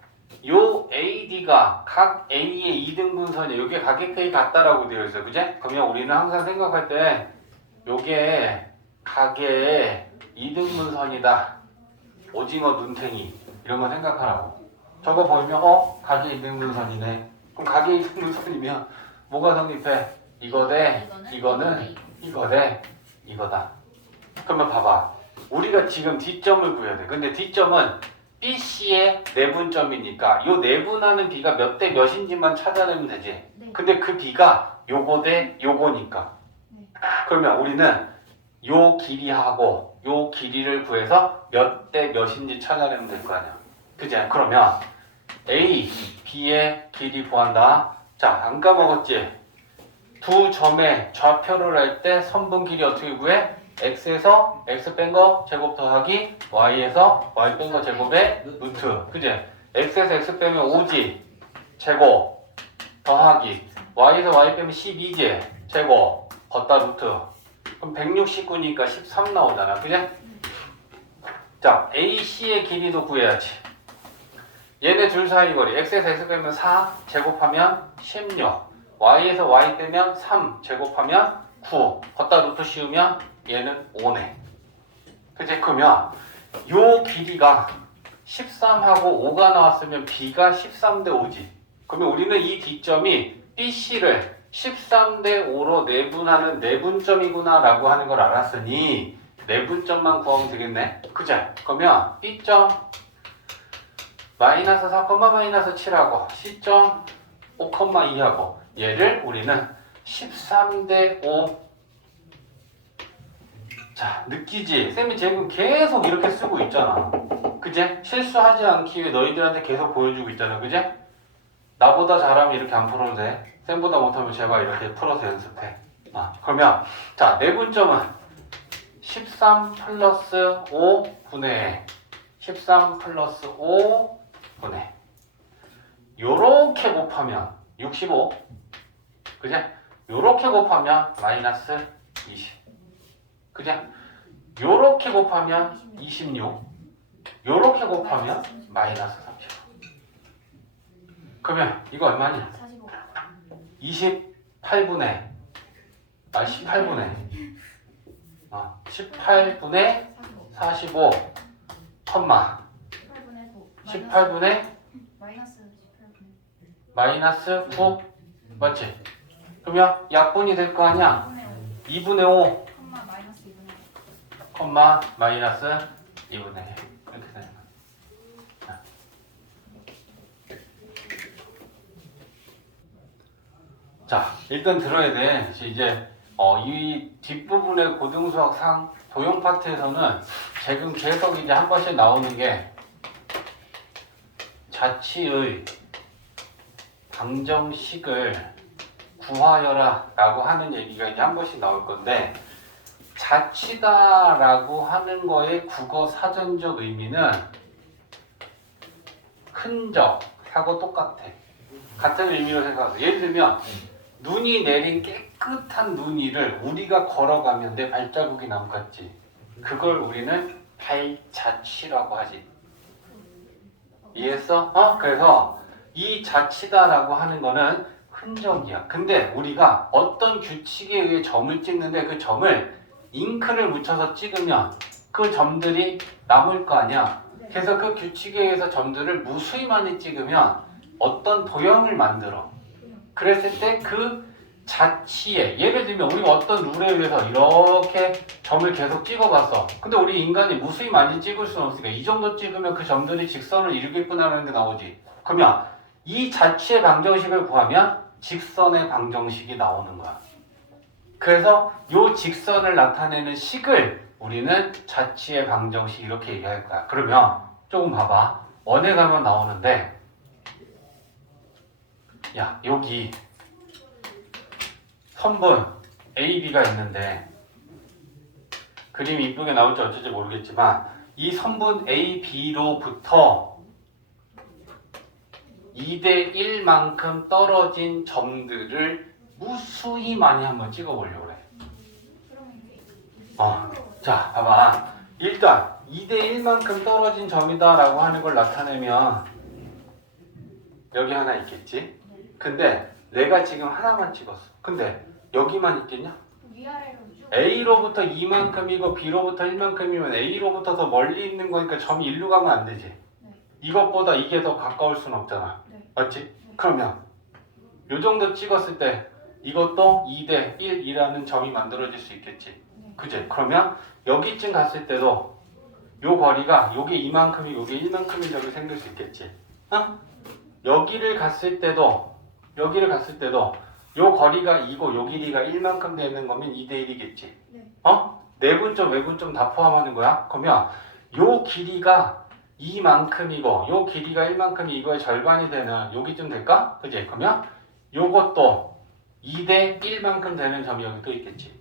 요 AD가 각 A의 2등분선이 요게 각의 같다라고 되어 있어요. 그제? 그러면 우리는 항상 생각할 때 요게 각의 2등분선이다. 오징어 눈탱이 이런 거 생각하라고. 저거 보면 각의 2등분선이네. 그럼 각의 2등분선이면 뭐가 성립해? 이거 대 이거는 이거 대 이거다. 그러면 봐봐. 우리가 지금 D점을 구해야 돼. 근데 D점은 BC의 내분점이니까 요 내분하는 B가 몇 대 몇인지만 찾아내면 되지. 네. 근데 그 B가 요거 대 요거니까. 네. 그러면 우리는 요 길이하고 요 길이를 구해서 몇 대 몇인지 찾아내면 될 거 아니야. 그지? 그러면 A, B의 길이 구한다. 자, 안 까먹었지? 두 점의 좌표를 할 때 선분 길이 어떻게 구해? X에서 X 뺀 거 제곱 더하기 Y에서 Y 뺀 거 제곱의 루트. 그지? X에서 X 빼면 5지. 제곱 더하기 Y에서 Y 빼면 12지. 제곱 걷다 루트. 그럼 169니까 13 나오잖아. 그지? 자, AC의 길이도 구해야지. 얘네 둘 사이 거리 X에서 X 빼면 4 제곱하면 16. Y에서 Y 빼면 3 제곱하면 9. 걷다 루트 씌우면 얘는 5네. 그치? 그러면 요 길이가 13하고 5가 나왔으면 B가 13대 5지. 그러면 우리는 이 D점이 BC를 13대 5로 내분하는 내분점이구나 라고 하는 걸 알았으니 내분점만 구하면 되겠네. 그치? 그러면 B점 마이너스 4, 마이너스 7하고 C점 5, 2하고 얘를 우리는 13대 5. 자, 느끼지? 쌤이 지금 계속 이렇게 쓰고 있잖아. 그제? 실수하지 않기 위해 너희들한테 계속 보여주고 있잖아. 그제? 나보다 잘하면 이렇게 안 풀어도 돼. 쌤보다 못하면 제발 이렇게 풀어서 연습해. 그러면 자, 내분점은 13 플러스 5 분의 13 플러스 5 분의 요렇게 곱하면 65. 그제? 요렇게 곱하면 마이너스 20. 그죠? 요렇게 곱하면 26. 요렇게 곱하면 마이너스 30. 그러면 이거 얼마냐? 45. 18분의 18분의 45 컴마 18분의 9. 18분의 마이너스 18분의 마이너스 9 맞지? 그러면 약분이 될 거 아니야? 5. 2분의 5 콤마 마이너스 2분의 5. 컴마 마이너스 2분의 1 이렇게 되는 거야. 자, 일단 들어야 돼. 이제 이 뒷부분의 고등수학상 도형 파트에서는 지금 계속 이제 한 번씩 나오는 게 자치의 방정식을 구하여라 라고 하는 얘기가 이제 한 번씩 나올 건데, 자치다라고 하는 거의 국어 사전적 의미는 흔적하고 똑같아. 같은 의미로 생각하세요. 예를 들면 눈이 내린 깨끗한 눈 위를 우리가 걸어가면 내 발자국이 남겠지. 그걸 우리는 발자취라고 하지. 이해했어? 그래서 이 자취다라고 하는 거는 흔적이야. 근데 우리가 어떤 규칙에 의해 점을 찍는데 그 점을 잉크를 묻혀서 찍으면 그 점들이 남을 거 아니야. 그래서 그 규칙에 의해서 점들을 무수히 많이 찍으면 어떤 도형을 만들어. 그랬을 때 그 자치에, 예를 들면 우리가 어떤 룰에 의해서 이렇게 점을 계속 찍어갔어. 근데 우리 인간이 무수히 많이 찍을 수는 없으니까 이 정도 찍으면 그 점들이 직선을 이루겠구나라는 게 나오지. 그러면 이 자치의 방정식을 구하면 직선의 방정식이 나오는 거야. 그래서 이 직선을 나타내는 식을 우리는 자치의 방정식 이렇게 얘기할 거야. 그러면 조금 봐봐. 원에 가면 나오는데, 야, 여기 선분 A, B가 있는데 그림이 이쁘게 나올지 어쩔지 모르겠지만 이 선분 A, B로부터 2대 1만큼 떨어진 점들을 무수히 많이 한번 찍어보려고 그래. 자, 봐봐. 일단 2대 1만큼 떨어진 점이다 라고 하는 걸 나타내면 여기 하나 있겠지? 근데 내가 지금 하나만 찍었어. 근데 여기만 있겠냐? 위아래로 쭉. A로부터 2만큼이고 B로부터 1만큼이면 A로부터 더 멀리 있는 거니까 점이 일로 가면 안 되지. 네. 이것보다 이게 더 가까울 수는 없잖아. 네. 맞지? 그러면 요 정도 찍었을 때 이것도 2대 1이라는 점이 만들어질 수 있겠지. 네. 그치? 그러면 여기쯤 갔을 때도 요 거리가 요게 이만큼이고 요게 1만큼인 점이 생길 수 있겠지. 여기를 갔을 때도 요 거리가 2고 요 길이가 1만큼 되는 거면 2대 1이겠지. 네. 내분점 외분점 다 포함하는 거야. 그러면 요 길이가 2만큼이고 요 길이가 1만큼이 이거의 절반이 되는 여기쯤 될까? 그지? 그러면 요것도 2대 1만큼 되는 점이 여기 또 있겠지.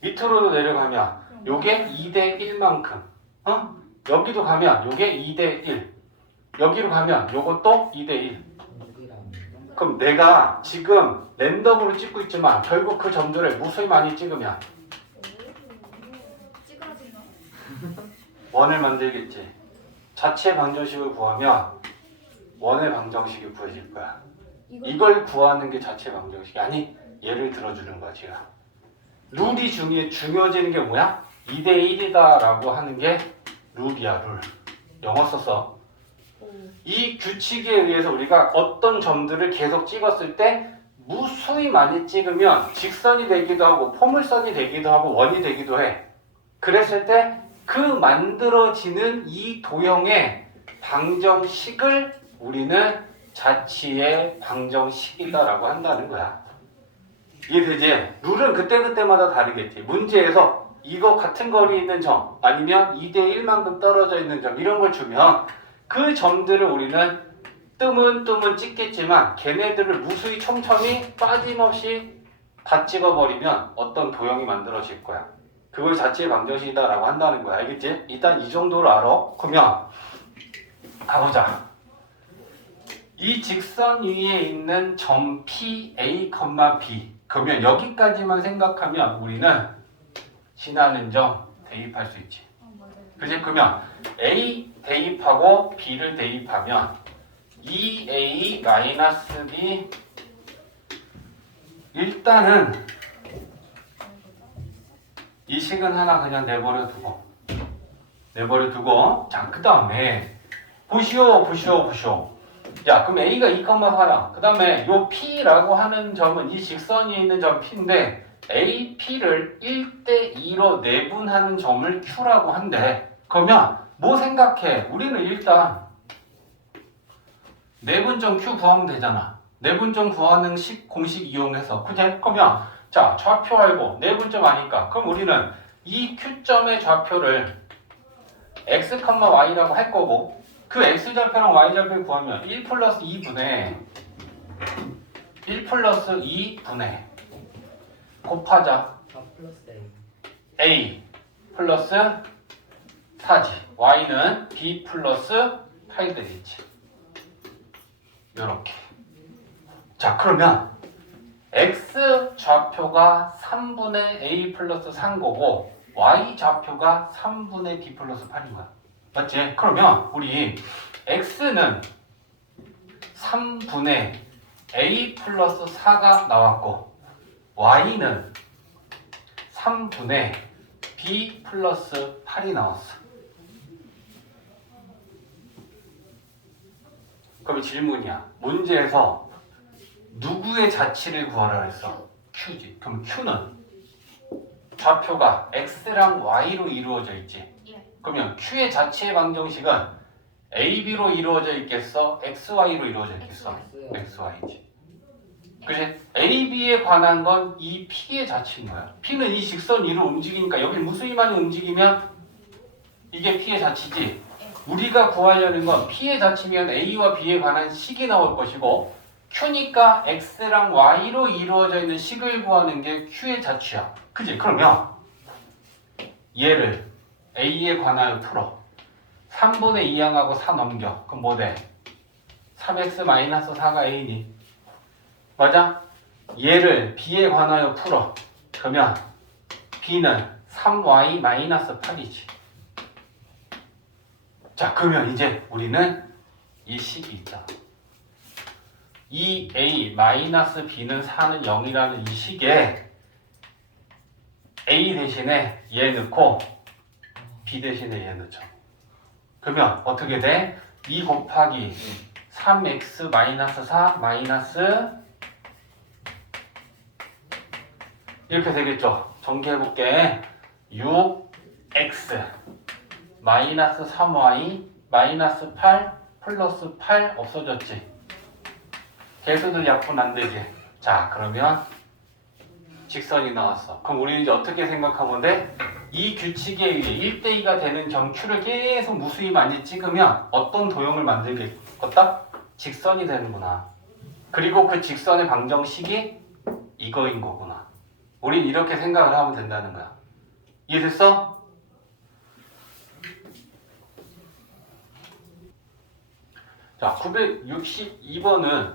밑으로도 내려가면 요게 2대 1만큼. 여기도 가면 요게 2대 1. 여기로 가면 요것도 2대 1. 그럼 내가 지금 랜덤으로 찍고 있지만 결국 그 점들을 무수히 많이 찍으면 찌그러진다. 원을 만들겠지. 자체 방정식을 구하면 원의 방정식이 구해질 거야. 이걸 구하는 게 자체 방정식이 아니, 예를 들어주는 거야 지금. 룰이 중요해지는 게 뭐야? 2대 1이다 라고 하는 게 룰이야. 룰. 영어 썼어. 이 규칙에 의해서 우리가 어떤 점들을 계속 찍었을 때 무수히 많이 찍으면 직선이 되기도 하고 포물선이 되기도 하고 원이 되기도 해. 그랬을 때 그 만들어지는 이 도형의 방정식을 우리는 자치의 방정식이다라고 한다는 거야. 이해되지? 룰은 그때그때마다 다르겠지. 문제에서 이거 같은 거리에 있는 점 아니면 2대 1만큼 떨어져 있는 점 이런 걸 주면 그 점들을 우리는 뜨문뜨문 찍겠지만 걔네들을 무수히 촘촘히 빠짐없이 다 찍어버리면 어떤 도형이 만들어질 거야. 그걸 자체의 방정식이다 라고 한다는 거야. 알겠지? 일단 이 정도로 알아. 그러면 가보자. 이 직선 위에 있는 점 P, A, B 그러면 여기까지만 생각하면 우리는 지나는 점 대입할 수 있지. 그치? 그러면 A 대입하고 B를 대입하면 2A-B 일단은 이 식은 하나 그냥 내버려 두고 자, 그 다음에 보시오. 야, 그럼 A가 2,4야. 그 다음에 요 P라고 하는 점은 이 직선이 있는 점 P인데 A, P를 1대 2로 내분하는 점을 Q라고 한대. 그러면 뭐 생각해? 우리는 일단 내분점 Q 구하면 되잖아. 내분점 구하는 공식 이용해서. 그제? 그러면 자, 좌표 알고 내분점 아니까. 그럼 우리는 이 Q점의 좌표를 x, y라고 할 거고 그 x좌표랑 y좌표를 구하면 1 플러스 2분의 1 플러스 2분의 곱하자 4 플러스 a 플러스 4지. y는 b 플러스 8 되겠지. 요렇게. 자, 그러면 x 좌표가 3분의 a 플러스 3 거고 y 좌표가 3분의 b 플러스 8인 거야. 맞지? 그러면 우리 x는 3분의 a 플러스 4가 나왔고 y는 3분의 b 플러스 8이 나왔어. 그럼 질문이야. 문제에서 누구의 자치를 구하라 그랬어? Q지. 그럼 Q는 좌표가 x랑 y로 이루어져 있지. 예. 그러면 Q의 자치의 방정식은 AB로 이루어져 있겠어? XY로 이루어져 있겠어? XY지. 그치? AB에 관한 건 이 P의 자치인 거야. P는 이 직선 위로 움직이니까 여기 무수히만 움직이면 이게 P의 자치지. 우리가 구하려는 건 P의 자치면 A와 B에 관한 식이 나올 것이고 Q니까 X랑 Y로 이루어져 있는 식을 구하는 게 Q의 자치야. 그치? 그러면 얘를 A에 관하여 풀어. 3분의 2양하고 4 넘겨. 그럼 뭐 돼? 3x-4가 A니. 맞아? 얘를 B에 관하여 풀어. 그러면 B는 3y-8이지. 자, 그러면 이제 우리는 이 식이 있다. 이 a-b는 4는 0이라는 이 식에 a 대신에 얘 넣고 b 대신에 얘 넣죠. 그러면 어떻게 돼? 2 곱하기 3x-4 마이너스 이렇게 되겠죠. 정리해볼게. 6x 마이너스 3y 마이너스 8 플러스 8 없어졌지. 개수들 약분 안 되지. 자, 그러면 직선이 나왔어. 그럼 우리는 이제 어떻게 생각하면 돼? 이 규칙에 의해 1대2가 되는 점Q를 계속 무수히 많이 찍으면 어떤 도형을 만들겠다? 직선이 되는구나. 그리고 그 직선의 방정식이 이거인 거구나. 우린 이렇게 생각을 하면 된다는 거야. 이해됐어? 자, 962번은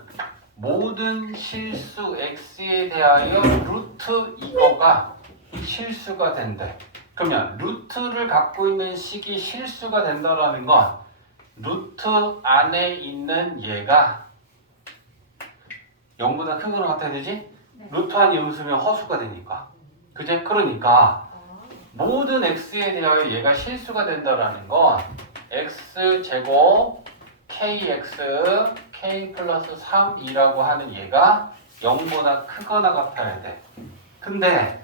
모든 실수 x에 대하여 루트 이거가 실수가 된대. 그러면 루트를 갖고 있는 식이 실수가 된다라는 건 루트 안에 있는 얘가 0보다 크거나 같아야 되지? 네. 루트 안이 음수면 허수가 되니까. 그제? 그러니까 모든 x에 대하여 얘가 실수가 된다라는 건 x제곱 kx k 플러스 3이라고 하는 얘가 0보다 크거나 같아야 돼. 근데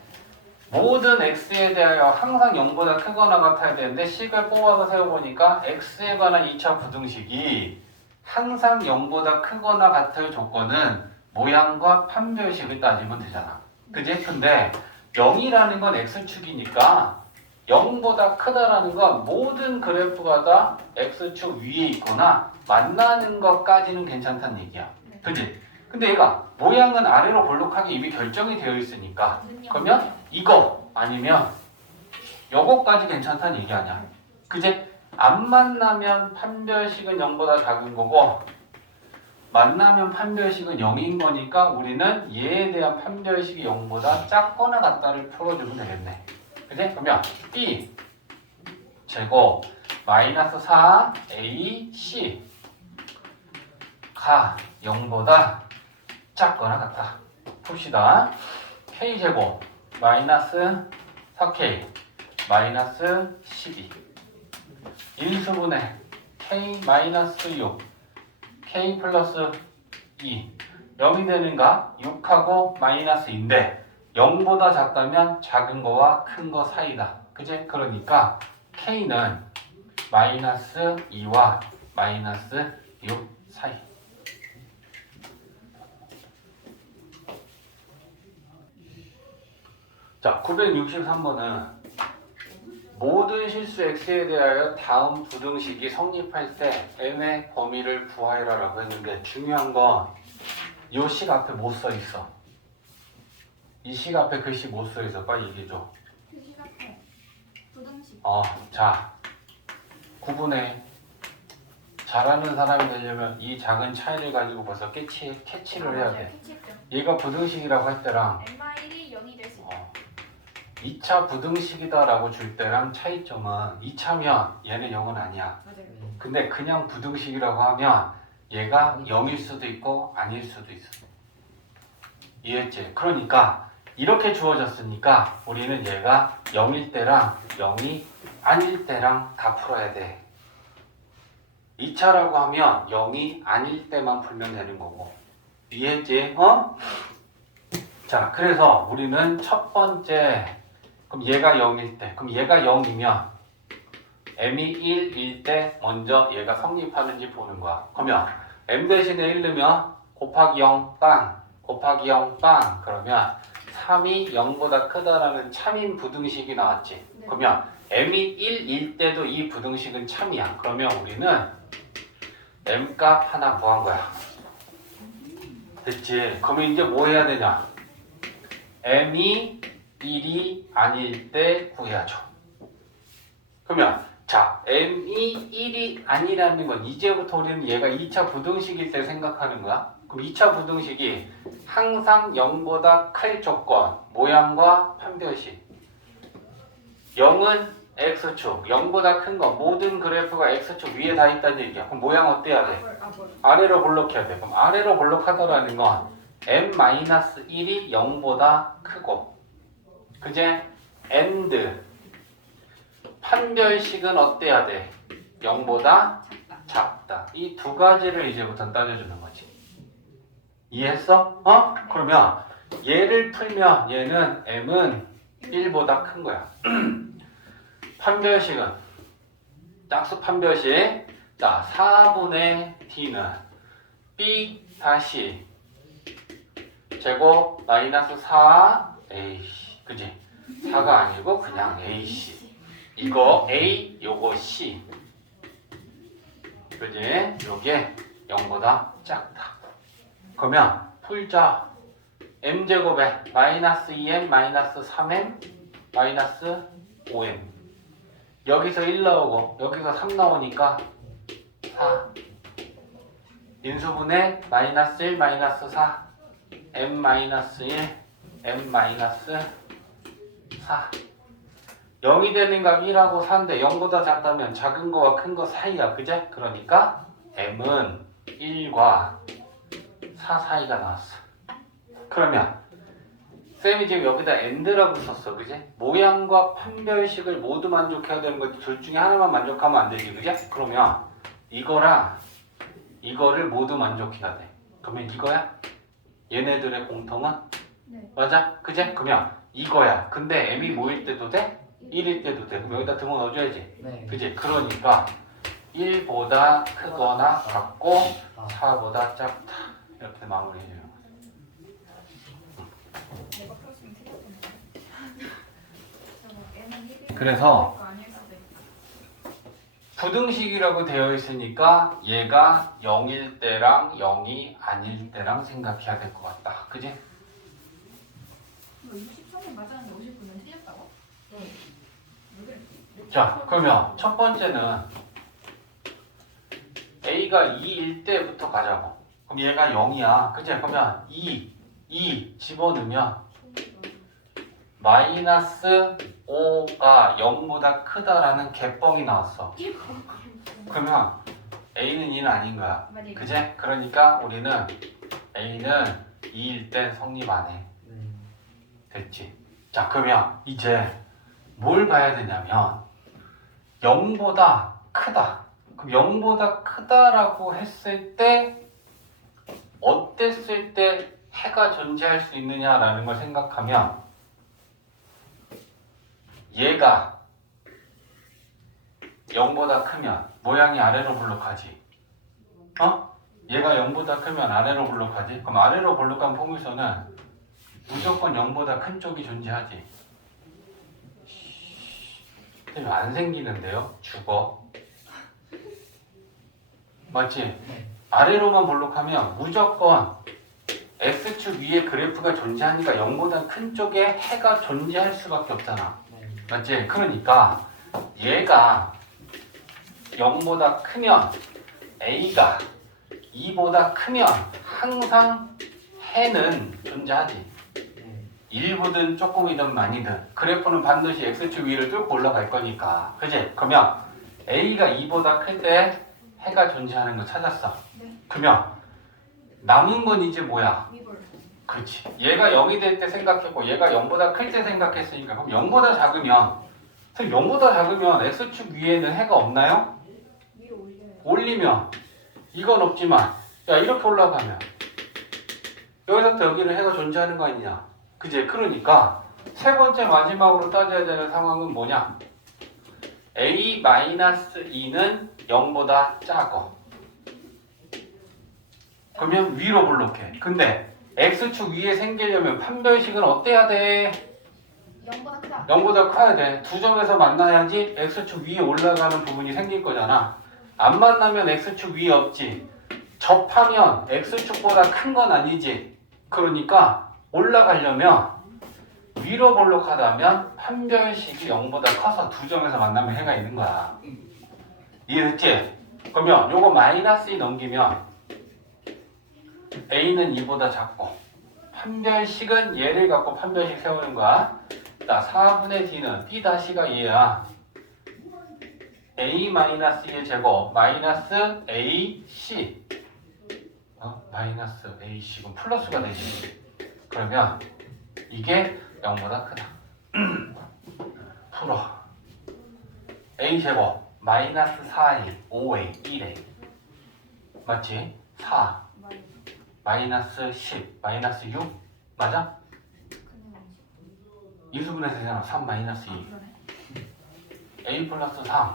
모든 x에 대하여 항상 0보다 크거나 같아야 되는데 식을 뽑아서 세워보니까 x에 관한 2차 부등식이 항상 0보다 크거나 같을 조건은 모양과 판별식을 따지면 되잖아. 그지? 근데 0이라는 건 x축이니까 0보다 크다라는 건 모든 그래프가 다 x축 위에 있거나 만나는 것까지는 괜찮다는 얘기야. 그치? 근데 얘가 모양은 아래로 볼록하게 이미 결정이 되어 있으니까 그러면 이거 아니면 요거까지 괜찮다는 얘기 아니야. 그치? 안 만나면 판별식은 0보다 작은 거고 만나면 판별식은 0인 거니까 우리는 얘에 대한 판별식이 0보다 작거나 같다를 풀어주면 되겠네. 그치? 그러면 b 제곱 마이너스 4ac 가 0보다 작거나 같다. 풉시다. k제곱 마이너스 4k 마이너스 12 인수분해 k 마이너스 6 k 플러스 2 0이 되는가? 6하고 마이너스인데 0보다 작다면 작은 거와 큰 거 사이다. 그제? 그러니까 K는 마이너스 2와 마이너스 6 사이. 자, 963번은 모든 실수 x에 대하여 다음 부등식이 성립할 때 n의 범위를 구하여라 라고 했는데 중요한 건 이 식 앞에 못 써 있어. 이 식 앞에 글씨 못 써 있어. 빨리 얘기해줘. 그 시각에 부등식. 자, 구분해. 잘하는 사람이 되려면 이 작은 차이를 가지고 벌써 캐치를 해야 돼. 캐치했죠. 얘가 부등식이라고 할 때랑 n-1이 0이 될 수 있다. 2차 부등식이다 라고 줄 때랑 차이점은 2차면 얘는 0은 아니야. 맞아요. 근데 그냥 부등식이라고 하면 얘가 0일 수도 있고 아닐 수도 있어. 이해했지? 그러니까 이렇게 주어졌으니까 우리는 얘가 0일 때랑 0이 아닐 때랑 다 풀어야 돼. 2차라고 하면 0이 아닐 때만 풀면 되는 거고. 이해했지? 자, 그래서 우리는 첫 번째, 그럼 얘가 0일 때, 그럼 얘가 0이면 m이 1일 때 먼저 얘가 성립하는지 보는 거야. 그러면 m 대신에 1 넣으면 곱하기 0 빵, 곱하기 0 빵. 그러면 3이 0보다 크다라는 참인 부등식이 나왔지. 네. 그러면 m이 1일 때도 이 부등식은 참이야. 그러면 우리는 m 값 하나 구한 거야. 됐지? 그러면 이제 뭐 해야 되냐? m이 1이 아닐 때 구해야죠. 그러면 자, m이 1이 아니라는 건 이제부터 우리는 얘가 2차 부등식일 때 생각하는 거야. 그럼 2차 부등식이 항상 0보다 클 조건, 모양과 판별식. 0은 x축, 0보다 큰 거, 모든 그래프가 x축 위에 다 있다는 얘기야. 그럼 모양 어때야 돼? 아래로 볼록해야 돼. 그럼 아래로 볼록하다라는 건 m-1이 0보다 크고, 그제? and 판별식은 어때야 돼? 0보다 작다. 이 두 가지를 이제부터 따져주는 거지. 이해했어? 그러면 얘를 풀면 얘는 m은 1보다 큰 거야. 판별식은 짝수 판별식. 자, 4분의 d는 b 다시 제곱 마이너스 4ac. 그지? 4가 아니고 그냥 ac. 이거 A, 요거 C. 그지? 요게 0보다 작다. 그러면 풀자. m제곱에 마이너스 2m, 마이너스 3m, 마이너스 5m. 여기서 1 나오고 여기서 3 나오니까 4. 인수분해 마이너스 1, 마이너스 4. m 마이너스 1, m 마이너스 4. 0이 되는 값 1하고 4인데 0보다 작다면 작은 거와 큰 거 사이야. 그제? 그러니까 m은 1과 4 사이가 나왔어. 그러면 쌤이 지금 여기다 and라고 썼어. 그제? 모양과 판별식을 모두 만족해야 되는 거지. 둘 중에 하나만 만족하면 안 되지. 그제? 그러면 이거랑 이거를 모두 만족해야 돼. 그러면 이거야? 얘네들의 공통은? 네. 맞아? 그제? 그러면 이거야. 근데 m이 뭐일 때도 돼? 1일 때도 돼. 그럼 여기다 등호 넣어줘야지. 네. 그지? 그러니까 1보다 크거나 같고 4보다 작다. 이렇게 마무리해줘요. 내가 풀었으면 틀렸던데. 저거 n은 1이 그래서 아닐 수도 있고. 부등식이라고 되어 있으니까 얘가 0일 때랑 0이 아닐 때랑 생각해야 될 것 같다. 그지? 뭐 63년 맞았는데 59년 틀렸다고? 응. 왜 그랬지? 자, 그러면 첫 번째는 A가 2일 때부터 가자고. 그럼 얘가 0이야. 그치? 그러면 2 집어넣으면 마이너스 5가 0보다 크다라는 개뻥이 나왔어. 그러면 A는 2는 아닌 거야. 맞아요. 그제? 그러니까 우리는 A는 2일 때 성립 안 해. 됐지? 자, 그러면 이제 뭘 봐야 되냐면 0보다 크다. 그럼 0보다 크다라고 했을 때 어땠을 때 해가 존재할 수 있느냐라는 걸 생각하면 얘가 0보다 크면 모양이 아래로 볼록하지. 얘가 0보다 크면 아래로 볼록하지. 그럼 아래로 볼록한 포물선은 무조건 0보다 큰 쪽이 존재하지. 근데 안 생기는데요? 죽어. 맞지? 아래로만 볼록하면 무조건 X축 위에 그래프가 존재하니까 0보다 큰 쪽에 해가 존재할 수밖에 없잖아. 맞지? 그러니까 얘가 0보다 크면 A가 2보다 크면 항상 해는 존재하지. 일부든 조금이든 많이든 그래프는 반드시 X축 위를 뚫고 올라갈 거니까. 그지? 그러면 A가 2보다 클 때 해가 존재하는 거 찾았어. 네. 그러면 남은 건 이제 뭐야? 위볼. 그렇지. 얘가 0이 될 때 생각했고 얘가 0보다 클 때 생각했으니까 그럼 0보다 작으면 선생님 0보다 작으면 X축 위에는 해가 없나요? 위로 올려요. 올리면 이건 없지만 야 이렇게 올라가면 여기서부터 여기는 해가 존재하는 거 아니냐. 그지? 그러니까 세 번째 마지막으로 따져야 되는 상황은 뭐냐? A-2는 0보다 작어. 그러면 위로 볼록해. 근데 X축 위에 생기려면 판별식은 어때야 돼? 0보다 크다. 0보다 커야 돼. 두 점에서 만나야지 X축 위에 올라가는 부분이 생길 거잖아. 안 만나면 X축 위에 없지. 접하면 X축보다 큰 건 아니지. 그러니까 올라가려면 위로 볼록하다면 판별식이 0보다 커서 두 점에서 만나면 해가 있는 거야. 이해됐지? 그러면 요거 -2 넘기면 A는 2보다 작고 판별식은 얘를 갖고 판별식 세우는 거야. 자, 4분의 D는 D-가 얘야. A-2의 제곱 마이너스 AC 마이너스 AC 그럼 플러스가 되지. 그러면 이게 0보다 크다. 풀어. A 제곱 마이너스 4A 5A 1A 맞지? 4 마이너스 10 마이너스 6 맞아? 인수분해서 되잖아. 3 마이너스 2 A 플러스 3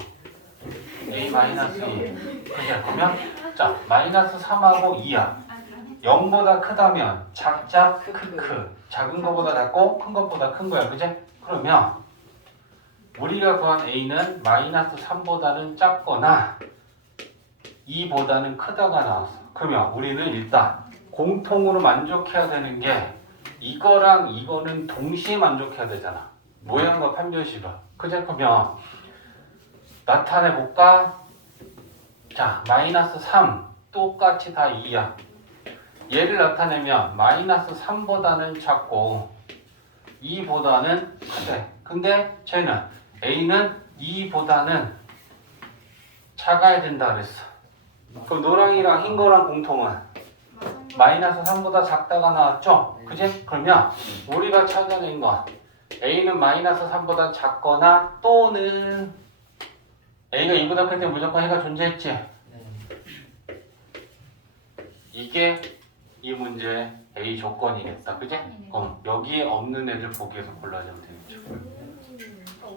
A 마이너스 2 그죠? 그러면 자 마이너스 3하고 2야. 0보다 크다면 작작 크크 작은 거보다 작고 큰 것보다 큰 거야. 그제? 그러면 우리가 구한 A는 마이너스 3보다는 작거나 2보다는 크다가 나왔어. 그러면 우리는 일단 공통으로 만족해야 되는 게 이거랑 이거는 동시에 만족해야 되잖아. 모양과 판별식을. 그제? 그러면 나타내 볼까? 자, 마이너스 3 똑같이 다 2야. 얘를 나타내면 마이너스 3보다는 작고 2보다는 크대. 근데 쟤는 A는 2보다는 작아야 된다 그랬어. 그럼 노랑이랑 흰 거랑 공통은 마이너스 3보다 작다가 나왔죠? 그지? 그러면 우리가 찾아낸 건 A는 마이너스 3보다 작거나 또는 A가 2보다 클 때 무조건 해가 존재했지? 이게 이 문제의 A 조건이겠다. 그지? 그럼 여기에 없는 애들 보기에서 골라주면 되겠죠.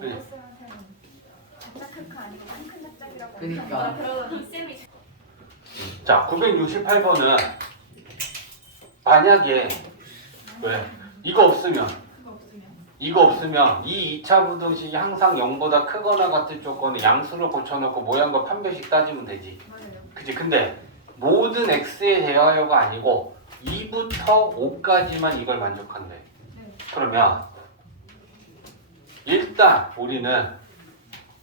그지? 작작 크크 아니고 큰 작작이라고. 그러니까. 그러더니 쌤이 자, 968번은 만약에 왜? 이거 없으면 그거 없으면. 이거 없으면 이 2차 부등식이 항상 0보다 크거나 같은 조건을 양수로 고쳐놓고 모양과 판별식 따지면 되지. 맞아요. 그치? 근데 모든 x에 대하여가 아니고 2부터 5까지만 이걸 만족한대. 네. 그러면 일단 우리는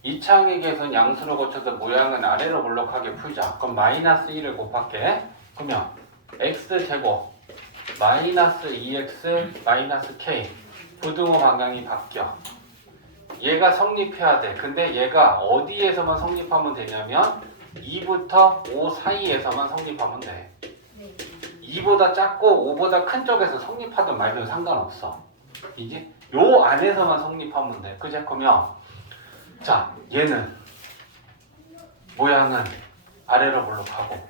이차항에게선 양수로 고쳐서 모양은 아래로 볼록하게 풀자. 그럼 마이너스 1을 곱할게. 그러면 x제곱 마이너스 2x 마이너스 k 부등호 방향이 바뀌어. 얘가 성립해야 돼. 근데 얘가 어디에서만 성립하면 되냐면 2부터 5 사이에서만 성립하면 돼. 네. 2보다 작고 5보다 큰 쪽에서 성립하든 말든 상관없어. 이제 요 안에서만 성립하면 돼. 그제? 그러면 자 얘는 모양은 아래로 볼록하고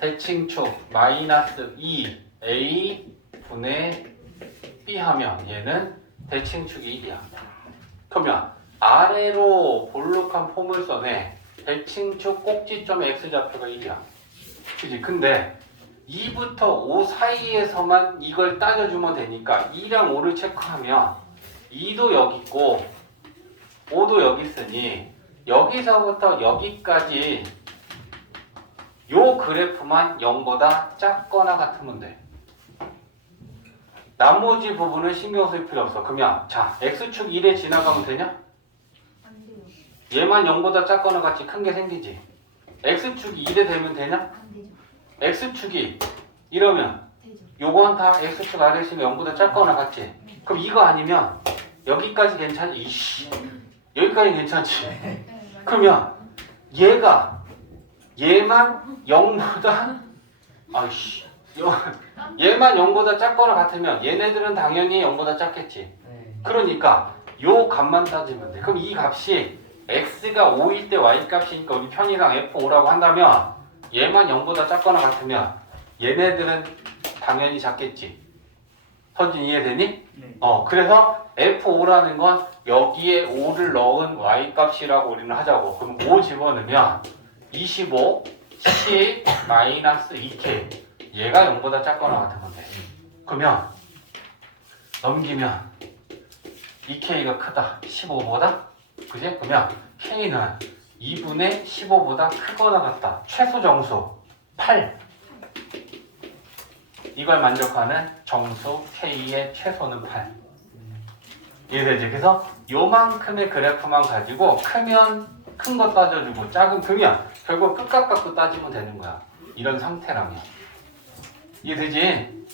대칭축 마이너스 2a 분의 b 하면 얘는 대칭축이 1이야. 그러면 아래로 볼록한 포물선에 대칭축 꼭지점 x좌표가 1이야. 그지? 근데 2부터 5 사이에서만 이걸 따져주면 되니까 2랑 5를 체크하면 2도 여기 있고 5도 여기 있으니 여기서부터 여기까지 요 그래프만 0보다 작거나 같으면 돼. 나머지 부분은 신경 쓸 필요 없어. 그러면 자 x축 1에 지나가면 되냐? 안 돼요. 얘만 0보다 작거나 같이 큰 게 생기지. x축이 1에 되면 되냐? 안 되죠. x축이 이러면 되죠. 요건 다 x축 아래 있으면 0보다 작거나 같지. 그럼 이거 아니면 여기까지 괜찮지? 이씨 여기까지 괜찮지? 네, 맞아요. 그러면 얘만 0보다 아이씨 얘만 0보다 작거나 같으면 얘네들은 당연히 0보다 작겠지. 네. 그러니까 요 값만 따지면 돼. 그럼 이 값이 x가 5일 때 y 값이니까 우리 편이랑 f5라고 한다면 얘만 0보다 작거나 같으면 얘네들은 당연히 작겠지. 서진 이해되니? 네. 그래서 f5라는 건 여기에 5를 넣은 y 값이라고 우리는 하자고. 그럼 5 집어넣으면 25, 10, 마이너스 2k 얘가 0보다 작거나 같으면 돼. 그러면 넘기면 2k가 크다. 15보다? 그지? 그러면 k는 2분의 15보다 크거나 같다. 최소 정수 8. 이걸 만족하는 정수 k의 최소는 8. 이해되지? 그래서 요만큼의 그래프만 가지고 크면 큰 거 따져주고 크면 결국 끝값 갖고 따지면 되는 거야. 이런 상태라면. 이해되지?